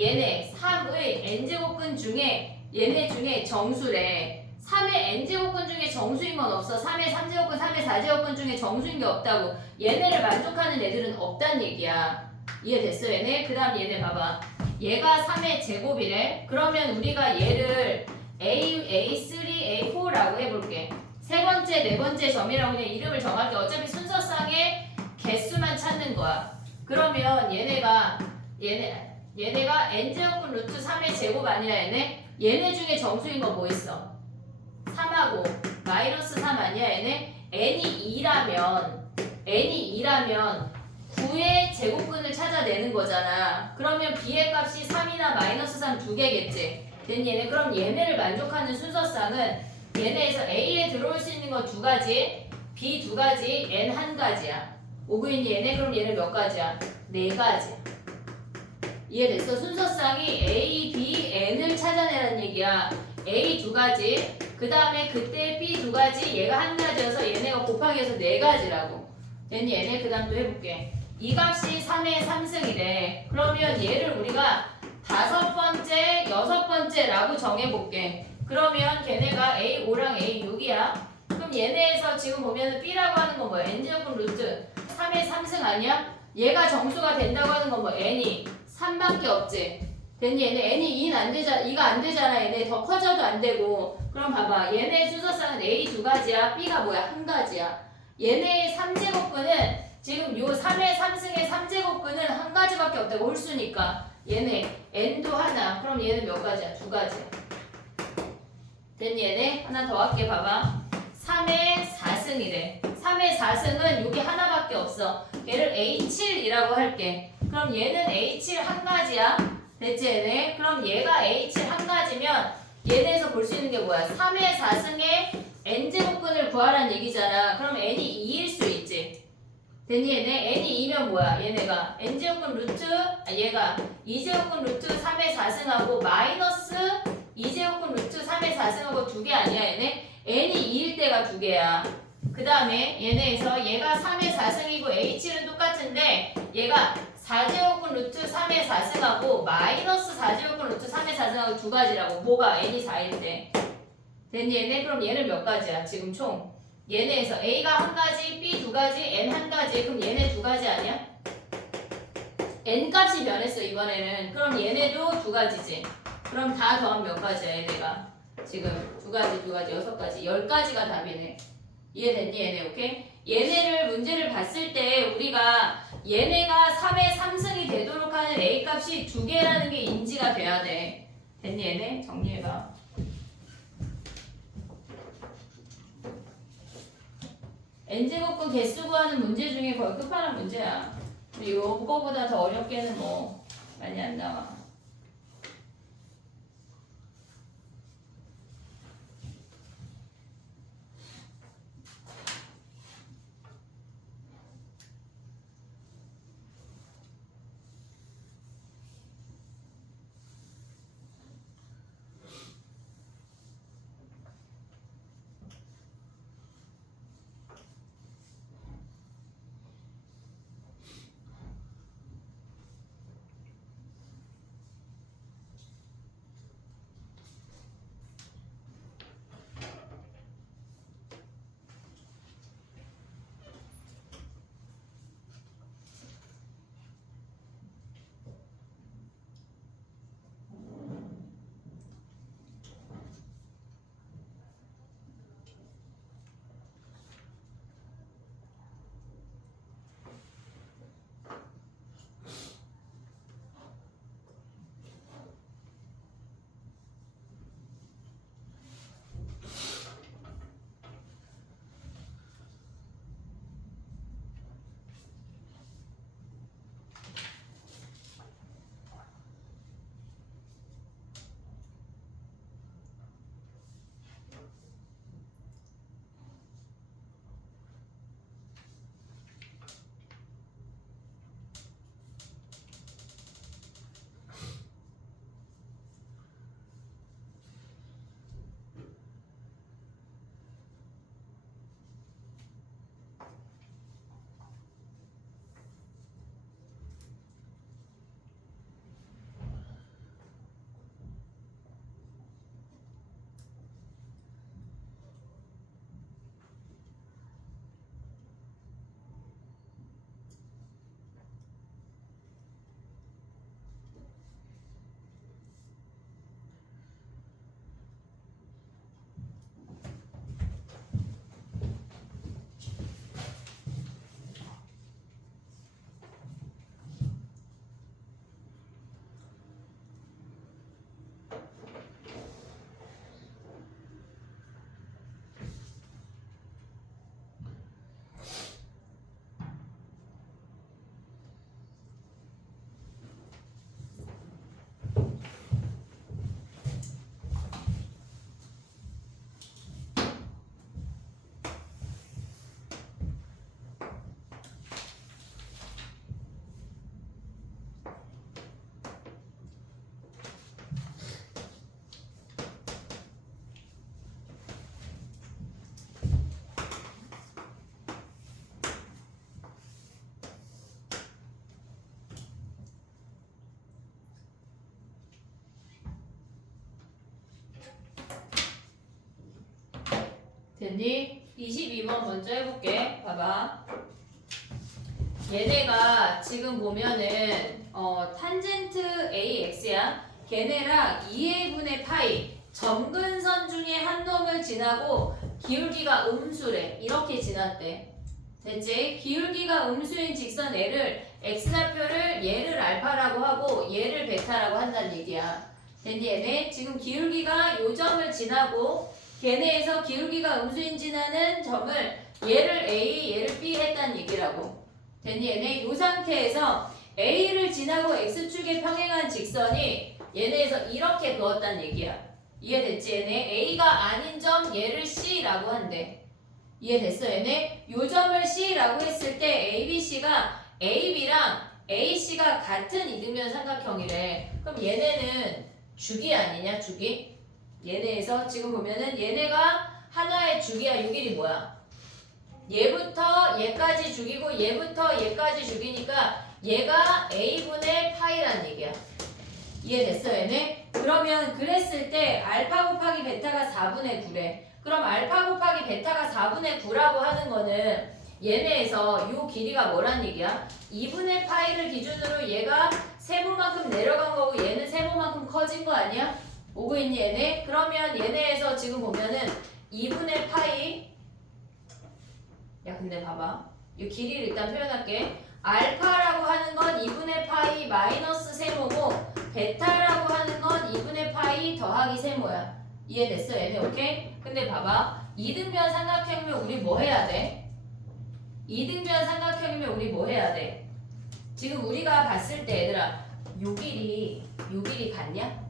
얘네 3의 n제곱근 중에 얘네 중에 정수래. 3의 n제곱근 중에 정수인 건 없어. 3의 3제곱근, 3의 4제곱근 중에 정수인 게 없다고. 얘네를 만족하는 애들은 없단 얘기야. 이해됐어 얘네? 그 다음 얘네 봐봐. 얘가 3의 제곱이래. 그러면 우리가 얘를 A3, A4라고 해볼게. 세 번째, 네 번째 점이라고 그냥 이름을 정할게. 어차피 순서상의 개수만 찾는 거야. 그러면 얘네가 n제곱근 루트 3의 제곱 아니야 얘네? 얘네 중에 정수인 거 뭐 있어? 3하고 마이너스 3 아니야 얘네? n이 2라면 9의 제곱근을 찾아내는 거잖아. 그러면 b의 값이 3이나 마이너스 3 두 개겠지. 됐니 얘네? 그럼 얘네를 만족하는 순서상은 얘네에서 a에 들어올 수 있는 거 두 가지, b 두 가지, n 한 가지야. 오고 있니 얘네? 그럼 얘네 몇 가지야? 네 가지야. 이해됐어? 순서상이 A, B, N을 찾아내라는 얘기야. A 두 가지, 그 다음에 그때 B 두 가지, 얘가 한 가지여서 얘네가 곱하기 해서 네 가지라고. 됐니? 얘네 그 다음 또 해볼게. 이 값이 3의 3승이래. 그러면 얘를 우리가 5번째, 6번째라고 정해볼게. 그러면 걔네가 A5랑 A6이야. 그럼 그럼 얘네에서 지금 보면은 B라고 하는 건 뭐야? n제곱분 루트 3의 3승 아니야? 얘가 정수가 된다고 하는 건 뭐? n이 3밖에 없지. 됐니? 얘네 n이 2는 안 되잖아. 2가 안 되잖아. 얘네 더 커져도 안 되고. 그럼 봐봐. 얘네 수소쌍은 A 두 가지야. B가 뭐야? 한 가지야. 얘네의 3제곱근은 지금 요 3의 3승의 3제곱근은 한 가지밖에 없다고 홀수니까. 얘네 n도 하나. 그럼 얘는 몇 가지야? 두 가지야. 됐니? 얘네 하나 더 할게. 봐봐. 3의 4승이래. 3의 4승은 여기 하나밖에 없어. 얘를 A7이라고 할게. 그럼 얘는 A7 한 가지야. 됐지 얘네? 그럼 얘가 A7 한 가지면 얘네에서 볼 수 있는 게 뭐야? 3의 4승의 n제곱근을 구하라는 얘기잖아. 그럼 n이 2일 수 있지. 됐니 얘네? n이 2면 뭐야? 얘네가 n제곱근 루트 얘가 2제곱근 루트 3의 4승하고 마이너스 2제곱근 루트 3의 4승하고 두 개 아니야 얘네? n이 2일 때가 두 개야. 그 다음에 얘네에서 얘가 3의 4승이고 A7은 똑같은데 얘가 4제곱근 루트 3의 4승하고 마이너스 4제곱근 루트 3의 4승하고 두 가지라고. 뭐가 n이 4일 때. 됐니 얘네? 그럼 얘는 몇 가지야? 지금 총 얘네에서 A가 한 가지, B 두 가지, N 한 가지. 그럼 얘네 두 가지 아니야? N 값이 변했어 이번에는. 그럼 얘네도 두 가지지. 그럼 다 더하면 몇 가지야 얘네가? 지금 두 가지, 두 가지, 여섯 가지, 10가지가 답이네. 이해됐니 얘네? 오케이? 얘네를 문제를 봤을 때 우리가 얘네가 3의 3승이 되도록 하는 A 값이 두 개라는 게 인지가 돼야 돼. 됐니 얘네? 정리해봐. n제곱근 개수 구하는 문제 중에 거의 끝판왕 문제야. 근데 요거보다 더 어렵게는 뭐 많이 안 나와. 됐니? 22번 먼저 해볼게. 봐봐. 얘네가 지금 보면은 탄젠트 AX야. 걔네랑 2A분의 파이 점근선 중에 한 놈을 지나고 기울기가 음수래. 이렇게 지났대. 됐지? 기울기가 음수인 직선 L을 X좌표를 얘를 알파라고 하고 얘를 베타라고 한다는 얘기야. 됐니 얘네? 지금 기울기가 요 점을 지나고 걔네에서 기울기가 음수인 지나는 점을 얘를 A, 얘를 B 했다는 얘기라고. 됐니 얘네? 요 상태에서 A를 지나고 X축에 평행한 직선이 얘네에서 이렇게 그었다는 얘기야. 이해됐지 얘네? A가 아닌 점 얘를 C라고 한대. 이해됐어 얘네? 요 점을 C라고 했을 때 ABC가 AB랑 AC가 같은 이등변 삼각형이래. 그럼 얘네는 주기 아니냐 주기? 얘네에서 지금 보면은 얘네가 하나의 주기야. 요 길이 뭐야? 얘부터 얘까지 주기고 얘부터 얘까지 주기니까 얘가 A분의 파이란 얘기야. 이해됐어 얘네? 그러면 그랬을 때 알파 곱하기 베타가 4분의 9래. 그럼 알파 곱하기 베타가 4분의 9라고 하는 거는 얘네에서 요 길이가 뭐란 얘기야? 2분의 파이를 기준으로 얘가 세모만큼 내려간 거고 얘는 세모만큼 커진 거 아니야? 오고 있니 얘네? 그러면 얘네에서 지금 보면은 2분의 파이 야 근데 봐봐 이 길이를 일단 표현할게. 알파라고 하는 건 2분의 파이 마이너스 세모고 베타라고 하는 건 2분의 파이 더하기 세모야. 이해됐어 얘네? 오케이? 근데 봐봐 이등변 삼각형이면 우리 뭐 해야 돼? 이등변 삼각형이면 우리 뭐 해야 돼? 지금 우리가 봤을 때 얘들아 요 길이 같냐?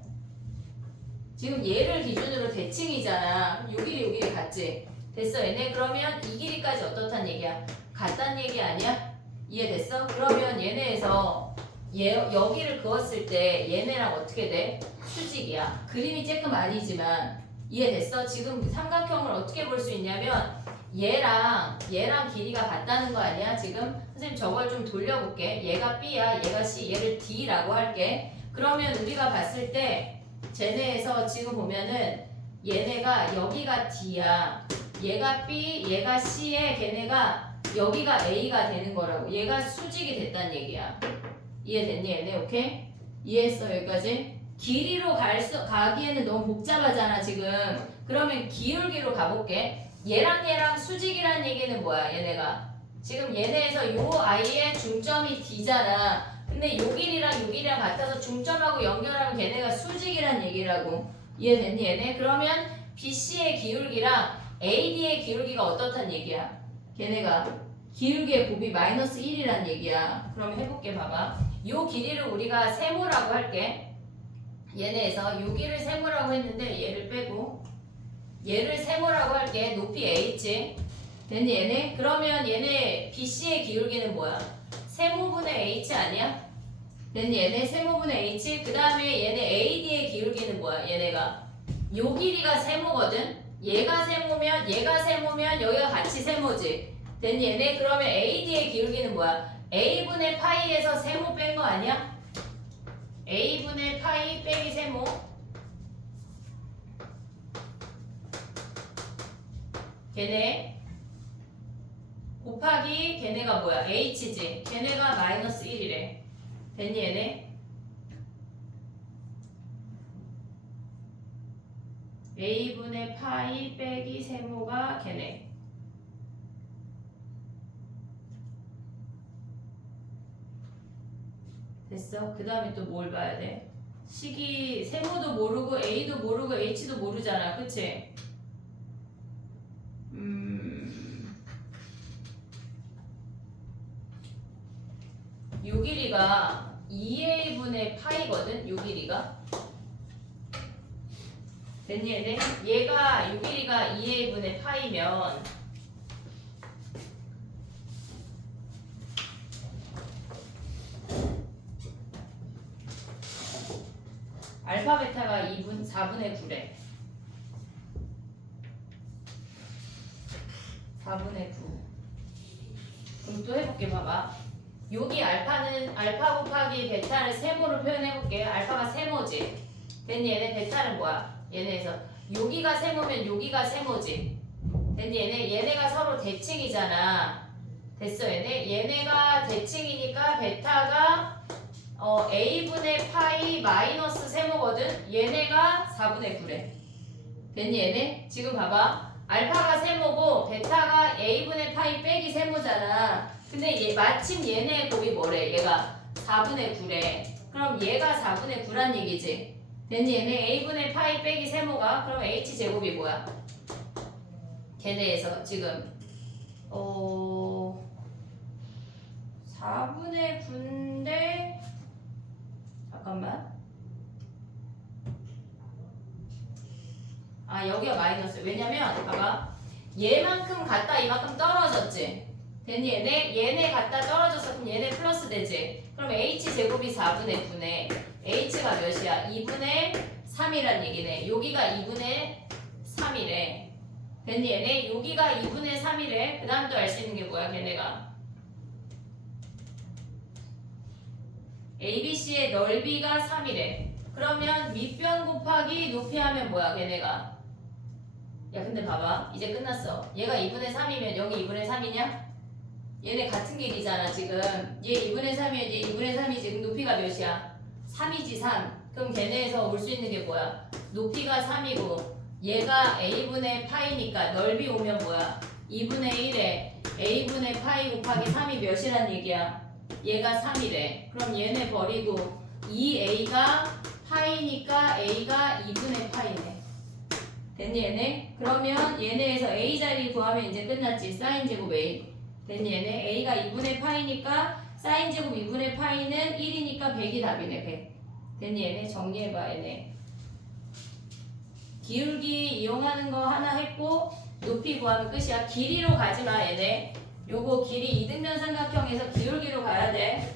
지금 얘를 기준으로 대칭이잖아. 요 길이 같지? 됐어 얘네? 그러면 이 길이까지 어떻단 얘기야? 같단 얘기 아니야? 이해됐어? 그러면 얘네에서 여기를 그었을 때 얘네랑 어떻게 돼? 수직이야. 그림이 조금 아니지만 이해됐어? 지금 삼각형을 어떻게 볼 수 있냐면 얘랑 길이가 같다는 거 아니야? 지금 선생님 저걸 좀 돌려볼게. 얘가 B야, 얘가 C, 얘를 D라고 할게. 그러면 우리가 봤을 때 쟤네에서 지금 보면은 얘네가 여기가 D야. 얘가 B, 얘가 C에 걔네가 여기가 A가 되는 거라고. 얘가 수직이 됐다는 얘기야. 이해됐니 얘네? 오케이? 이해했어 여기까지? 길이로 가기에는 너무 복잡하잖아 지금. 그러면 기울기로 가볼게. 얘랑 수직이란 얘기는 뭐야 얘네가? 지금 얘네에서 요 아이의 중점이 D잖아. 근데 요 길이랑 같아서 중점하고 연결하면 걔네가 수직이란 얘기라고. 이해됐니 얘네? 그러면 BC의 기울기랑 AD의 기울기가 어떻단 얘기야? 걔네가 기울기의 곱이 마이너스 1이란 얘기야. 그럼 해볼게 봐봐. 요 길이를 우리가 세모라고 할게. 얘네에서 요 길을 세모라고 했는데 얘를 빼고 얘를 세모라고 할게. 높이 H 됐니 얘네? 그러면 얘네 BC의 기울기는 뭐야? 세모분의 H 아니야? 됐니 얘네? 세모분의 H. 그 다음에 얘네 AD의 기울기는 뭐야? 얘네가 요 길이가 세모거든? 얘가 세모면 여기가 같이 세모지. 됐니 얘네? 그러면 AD의 기울기는 뭐야? A분의 파이에서 세모 뺀 거 아니야? A분의 파이 빼기 세모. 걔네 곱하기 걔네가 뭐야? H지. 걔네가 마이너스 1이래. 됐니 얘네? A분의 파이 빼기 세모가 걔네. 됐어? 그 다음에 또 뭘 봐야 돼? 식이 세모도 모르고 A도 모르고 H도 모르잖아. 그치? 요 길이가 2A분의 파이거든? 요 길이가. 됐니 얘네? 얘가 요 길이가 2A분의 파이면 알파 베타가 4분의 9래. 4분의 9. 그럼 또 해볼게 봐봐. 여기 알파는 알파 곱하기 베타를 세모로 표현해볼게. 알파가 세모지. 됐니 얘네? 베타는 뭐야? 얘네에서 여기가 세모면 여기가 세모지. 됐니? 얘네가 서로 대칭이잖아. 됐어 얘네가 대칭이니까 베타가 a분의 파이 마이너스 세모거든. 얘네가 4분의 9래. 됐니 얘네? 지금 봐봐. 알파가 세모고 베타가 a분의 파이 빼기 세모잖아. 근데 마침 얘네 곱이 뭐래? 얘가 4분의 9래. 그럼 얘가 4분의 9란 얘기지. 됐니 얘네? a분의 파이 빼기 세모가 그럼 h제곱이 뭐야? 걔네에서 지금 4분의 9인데 잠깐만. 여기가 마이너스. 왜냐면 봐봐. 얘만큼 갔다 이만큼 떨어졌지. 됐니 얘네 갔다 떨어졌어. 그럼 얘네 플러스 되지. 그럼 h제곱이 4분의 9네. h가 몇이야? 2분의 3이란 얘기네. 여기가 2분의 3이래. 됐니 얘네? 여기가 2분의 3이래. 그 다음 또 알 수 있는 게 뭐야 걔네가? ABC의 넓이가 3이래. 그러면 밑변 곱하기 높이 하면 뭐야 걔네가? 야 근데 봐봐. 이제 끝났어. 얘가 2분의 3이면 여기 2분의 3이냐? 얘네 같은 길이잖아 지금. 얘 2분의 3이면 얘 2분의 3이지. 그럼 높이가 몇이야? 3이지 3. 그럼 걔네에서 올 수 있는 게 뭐야? 높이가 3이고 얘가 a분의 파이니까 넓이 오면 뭐야? 2분의 1에 a분의 파이 곱하기 3이 몇이란 얘기야? 얘가 3이래. 그럼 얘네 버리고 2a가 파이니까 a가 2분의 파이네. 됐니 얘네? 그러면 얘네에서 a 자리 구하면 이제 끝났지. 사인 제곱 a. 됐니 얘네? a가 2분의 파이니까 사인 제곱 2분의 파이는 1이니까 100이 답이네. 100. 됐니 얘네? 정리해봐 얘네. 기울기 이용하는 거 하나 했고 높이 구하면 끝이야. 길이로 가지마 얘네. 요거 길이 이등변 삼각형에서 기울기로 가야 돼.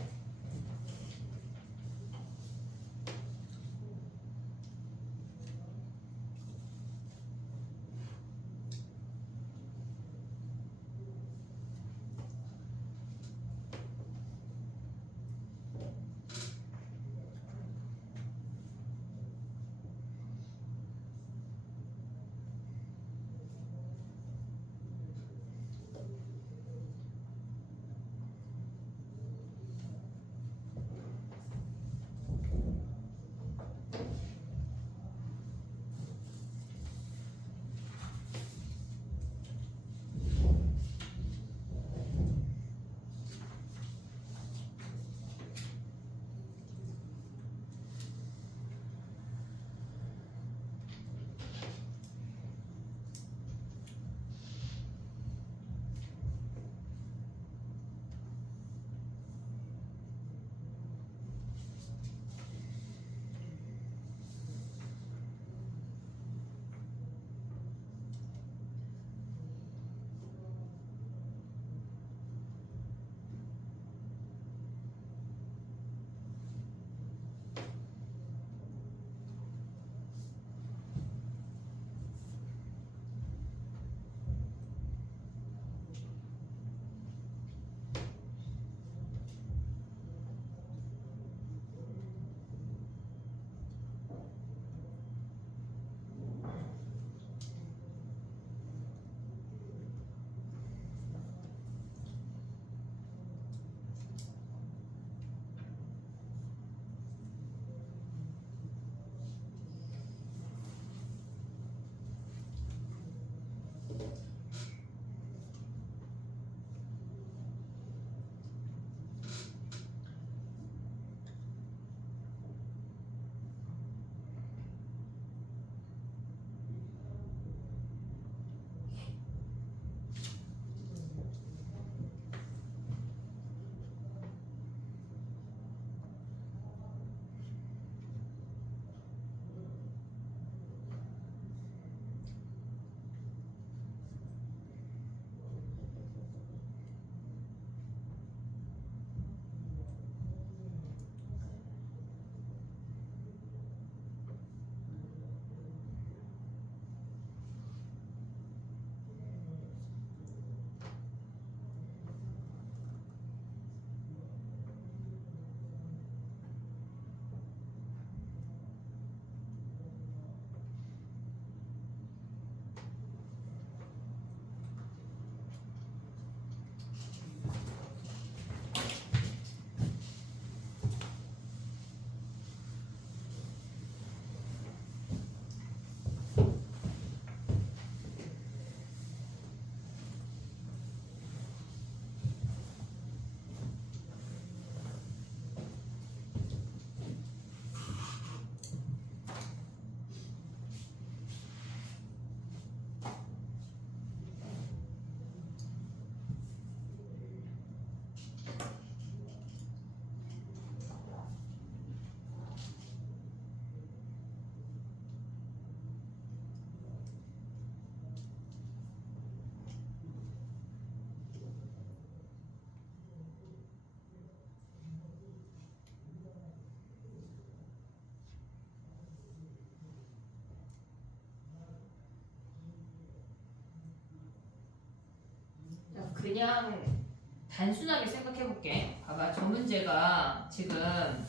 그냥 단순하게 생각해 볼게. 봐봐. 저 문제가 지금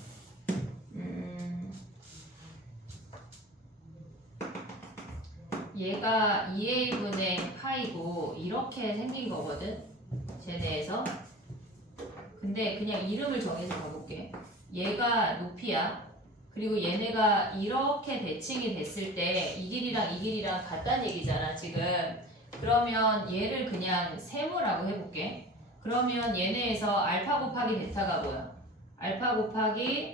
얘가 2a분의 파이고 이렇게 생긴 거거든. 쟤네에서. 근데 그냥 이름을 정해서 가볼게. 얘가 높이야. 그리고 얘네가 이렇게 대칭이 됐을 때 이 길이랑 이 길이랑 같다는 얘기잖아 지금. 그러면 얘를 그냥 세모라고 해볼게. 그러면 얘네에서 알파 곱하기 베타가 뭐야? 알파 곱하기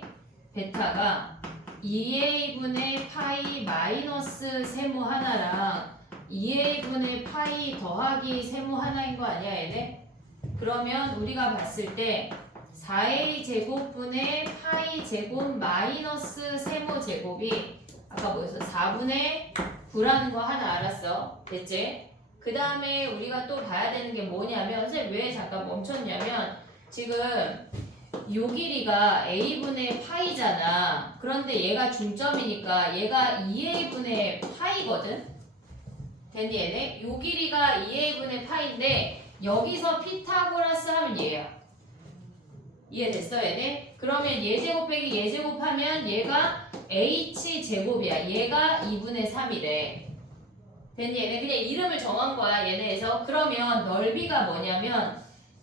베타가 2a분의 파이 마이너스 세모 하나랑 2a분의 파이 더하기 세모 하나인 거 아니야 얘네? 그러면 우리가 봤을 때 4a 제곱분의 파이 제곱 마이너스 세모 제곱이 아까 뭐였어? 4분의 9라는 거 하나 알았어. 됐지? 그 다음에 우리가 또 봐야 되는 게 뭐냐면 선생님 왜 잠깐 멈췄냐면 지금 요 길이가 a분의 파이잖아. 그런데 얘가 중점이니까 얘가 2a분의 파이거든. 됐니 얘네? 요 길이가 2a분의 파인데 여기서 피타고라스 하면 얘야. 이해됐어 얘네? 그러면 얘제곱 빼기 얘제곱 하면 얘가 h제곱이야. 얘가 2분의 3이래. 됐니 얘네? 그냥 이름을 정한 거야 얘네에서. 그러면 넓이가 뭐냐면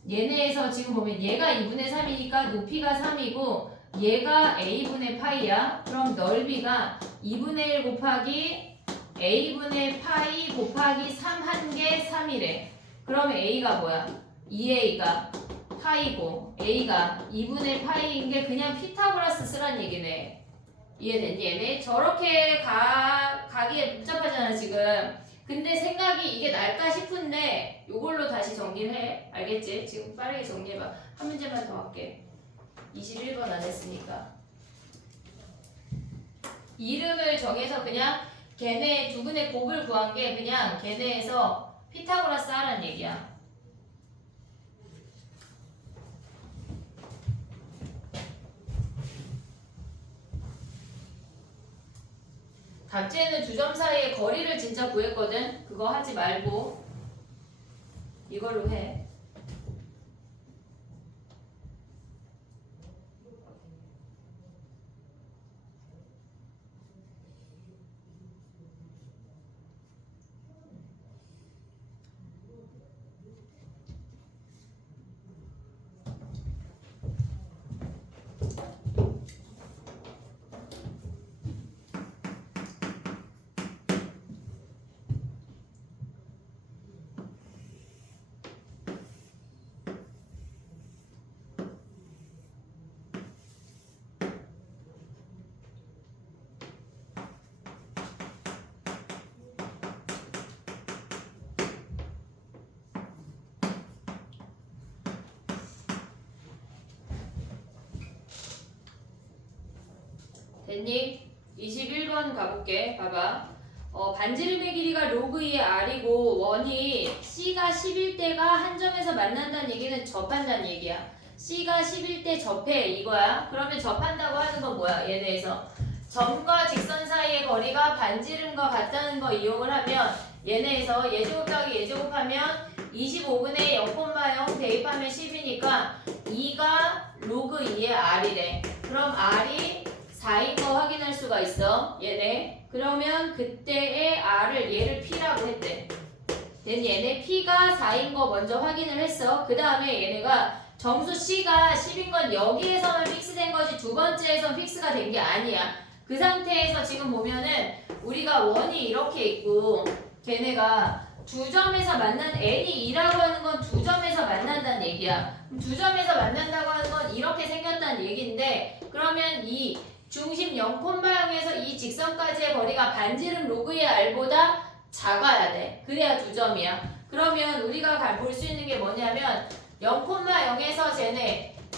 얘네에서 지금 보면 얘가 2분의 3이니까 높이가 3이고 얘가 a분의 파이야. 그럼 넓이가 2분의 1 곱하기 a분의 파이 곱하기 3 한 개 3이래. 그러면 a가 뭐야? 2a가 파이고 a가 2분의 파이인 게 그냥 피타고라스 쓰란 얘기네. 이해됐니 얘네? 저렇게 가기에 복잡하잖아 지금. 근데 생각이 이게 날까 싶은데 요걸로 다시 정리를 해. 알겠지? 지금 빠르게 정리해봐. 한 문제만 더 할게. 21번 안 했으니까. 이름을 정해서 그냥 걔네 두 분의 곱을 구한 게 그냥 걔네에서 피타고라스 하라는 얘기야. 답제는 두 점 사이의 거리를 진짜 구했거든. 그거 하지 말고 이걸로 해. 됐니? 21번 가볼게. 봐봐. 반지름의 길이가 로그 2의 r이고 원이 c가 11대가 한 점에서 만난다는 얘기는 접한다는 얘기야. c가 11대 접해 이거야. 그러면 접한다고 하는 건 뭐야? 얘네에서 점과 직선 사이의 거리가 반지름과 같다는 거 이용을 하면 얘네에서 예제곱 더하기 예제곱 하면 25분의 0,0 대입하면 10이니까 2가 로그 2의 r이래. 그럼 r이 4인 거 확인할 수가 있어. 얘네. 그러면 그때의 r을 얘를 p라고 했대. 얘네 p가 4인 거 먼저 확인을 했어. 그 다음에 얘네가 정수 c가 10인 건 여기에서만 픽스된 거지 두 번째에선 픽스가 된 게 아니야. 그 상태에서 지금 보면은 우리가 원이 이렇게 있고 걔네가 두 점에서 만난 n이 2라고 하는 건 두 점에서 만난다는 얘기야. 두 점에서 만난다고 하는 건 이렇게 생겼다는 얘기인데 그러면 이 중심 0,0에서 이 직선까지의 거리가 반지름 로그의 r보다 작아야 돼. 그래야 두 점이야. 그러면 우리가 볼 수 있는 게 뭐냐면 0,0에서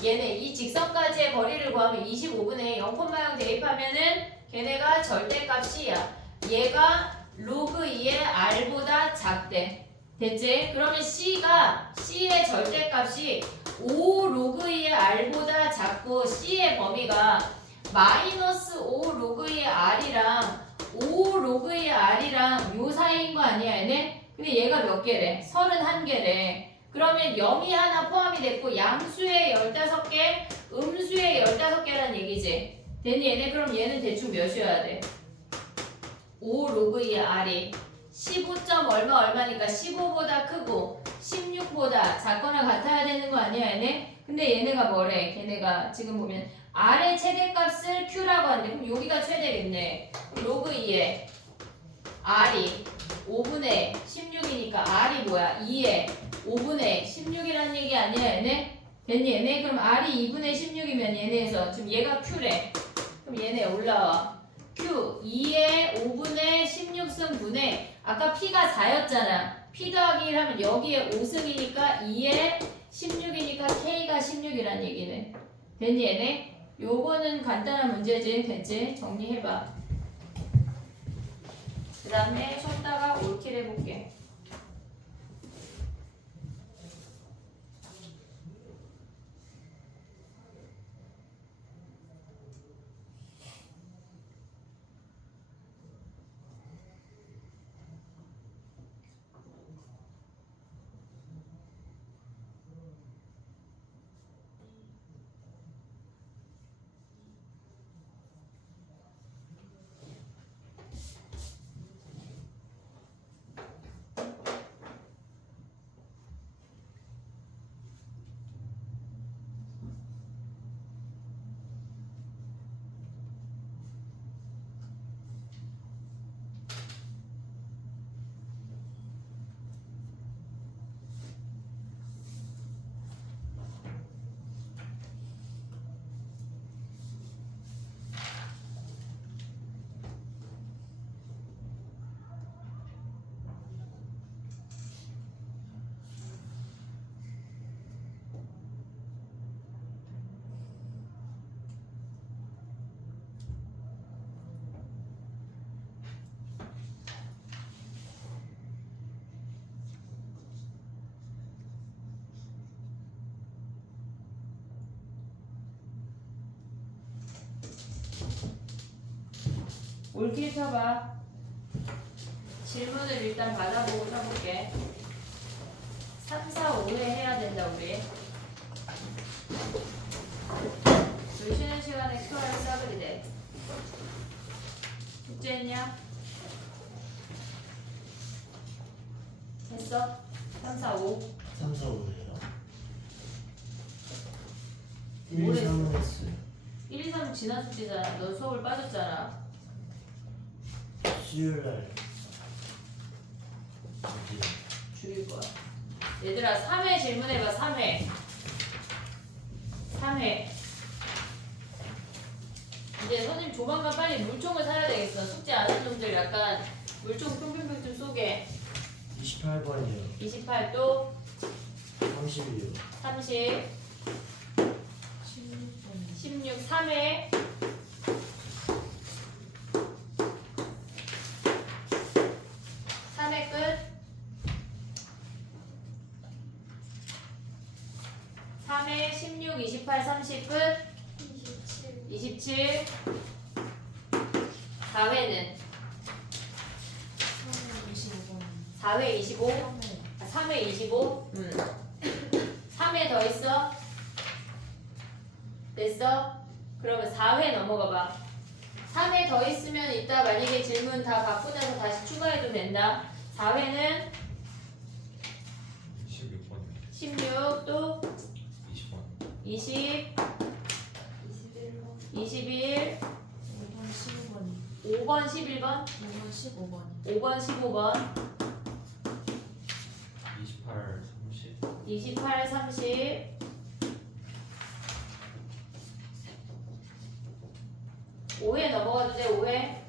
얘네 이 직선까지의 거리를 구하면 25분의 0,0 대입하면은 걔네가 절대값이야. 얘가 로그 2의 r보다 작대. 됐지? 그러면 c의 절대값이 5 로그 2의 r보다 작고 c의 범위가 마이너스 5 로그의 r이랑 5 로그의 r이랑 요 사이인 거 아니야 얘네? 근데 얘가 몇 개래? 31개래. 그러면 0이 하나 포함이 됐고 양수에 15개, 음수에 15개라는 얘기지. 됐니 얘네? 그럼 얘는 대충 몇이어야 돼? 5 로그 2의 R이 15. 얼마니까 15보다 크고 16보다 작거나 같아야 되는 거 아니야 얘네? 근데 얘네가 뭐래? 걔네가 지금 보면 R의 최대값을 Q라고 하는데 그럼 여기가 최대겠네. 로그 2의 R이 5분의 16이니까 R이 뭐야? 2의 5분의 16이라는 얘기 아니야 얘네? 됐니 얘네? 그럼 R이 2분의 16이면 얘네에서 지금 얘가 Q래. 그럼 얘네 올라와. Q 2의 5분의 16승 분의 아까 P가 4였잖아. P 더하기 1 하면 여기에 5승이니까 2의 16이니까 K가 16이란 얘기네. 됐니 얘네? 요거는 간단한 문제지. 됐지? 정리해봐. 그 다음에 쉬었다가 올킬 해볼게. 올킬 펴봐. 질문을 일단 받아보고 써볼게. 3, 4, 5회 해야 된다 우리. 우리 쉬는 시간에 QR을 싸그리 돼. 숙제했냐? 했어? 3, 4, 5. 3, 4, 5예요. 뭘 1, 2, 3은 했어요. 1, 2, 3은 지난 숙제잖아. 너 수업을 빠졌잖아. 수요일날 줄일 거야. 얘들아 3회 질문해봐. 3회. 이제 선생님 조만간 빨리 물총을 사야 되겠어. 숙제 안 한 놈들 약간 물총 뿅뿅뿅 좀 쏘게. 28번이요. 28도 30이요. 30 16 3회 3회 끝. 3회 16 28 30 끝. 27 4회는 4회 25 3회 25 3회 더 있어? 됐어? 그러면 4회 넘어가 봐. 3회 더 있으면 이따 만약에 질문 다 받고 나서 다시 추가해도 된다. 4회는 16번 16 또 20번 20 21 5번 15번이 5번 11번 5번 15번이 5번 15번 28 30 28 30 5회 넘어가도 돼.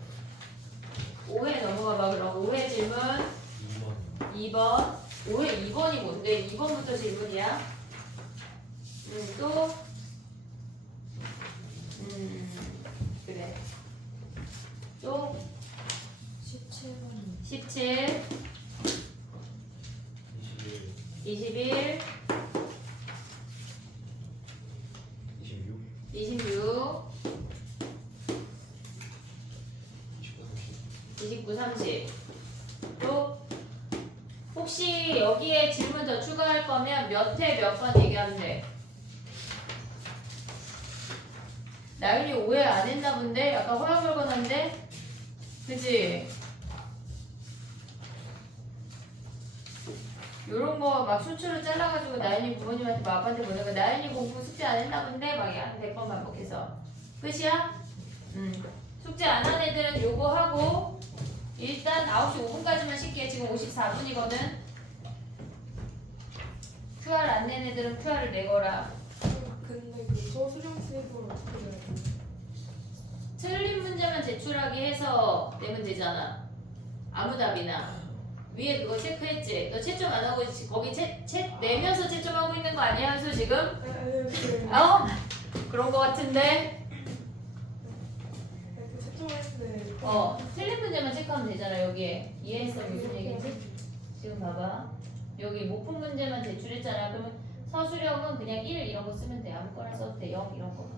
5회 넘어가 봐. 그럼 5회 질문 2번 2번 5회 2번이 뭔데? 2번부터 질문이야. 또 그래. 또 17번이 17 21 21 26 26 29 30 29 30 또 혹시 여기에 질문 더 추가할 거면 몇 회 몇 번 얘기하면 돼. 나윤이 오해 안 했나 본데? 약간 호야물건한데? 그치? 요런 거 막 쇼츠로 잘라가지고 나윤이 부모님한테 아빠한테 보내고 나윤이 공부 숙제 안 했나 본데? 막 한 100번 반복해서 끝이야? 숙제 안 한 애들은 요거 하고 일단 9시 5분까지만 쉴게. 지금 54분이거든. QR 안 낸 애들은 QR을 내거라. 근데 그 서술형 수입을 어떻게 해야 돼? 틀린 문제만 제출하게 해서 내면 되잖아. 아무 답이나. 위에 그거 체크했지? 너 채점 안 하고 거기 내면서 채점하고 있는 거 아니야? 현수 지금? 어? 그런 거 같은데? 채점했는데 틀린 문제만 체크하면 되잖아. 여기에 이해했어? 무슨 얘기지? 지금 봐봐. 여기 못 푼 문제만 제출했잖아. 그러면 서술형은 그냥 1 이런 거 쓰면 돼. 아무거나 써도 돼. 0 이런 거.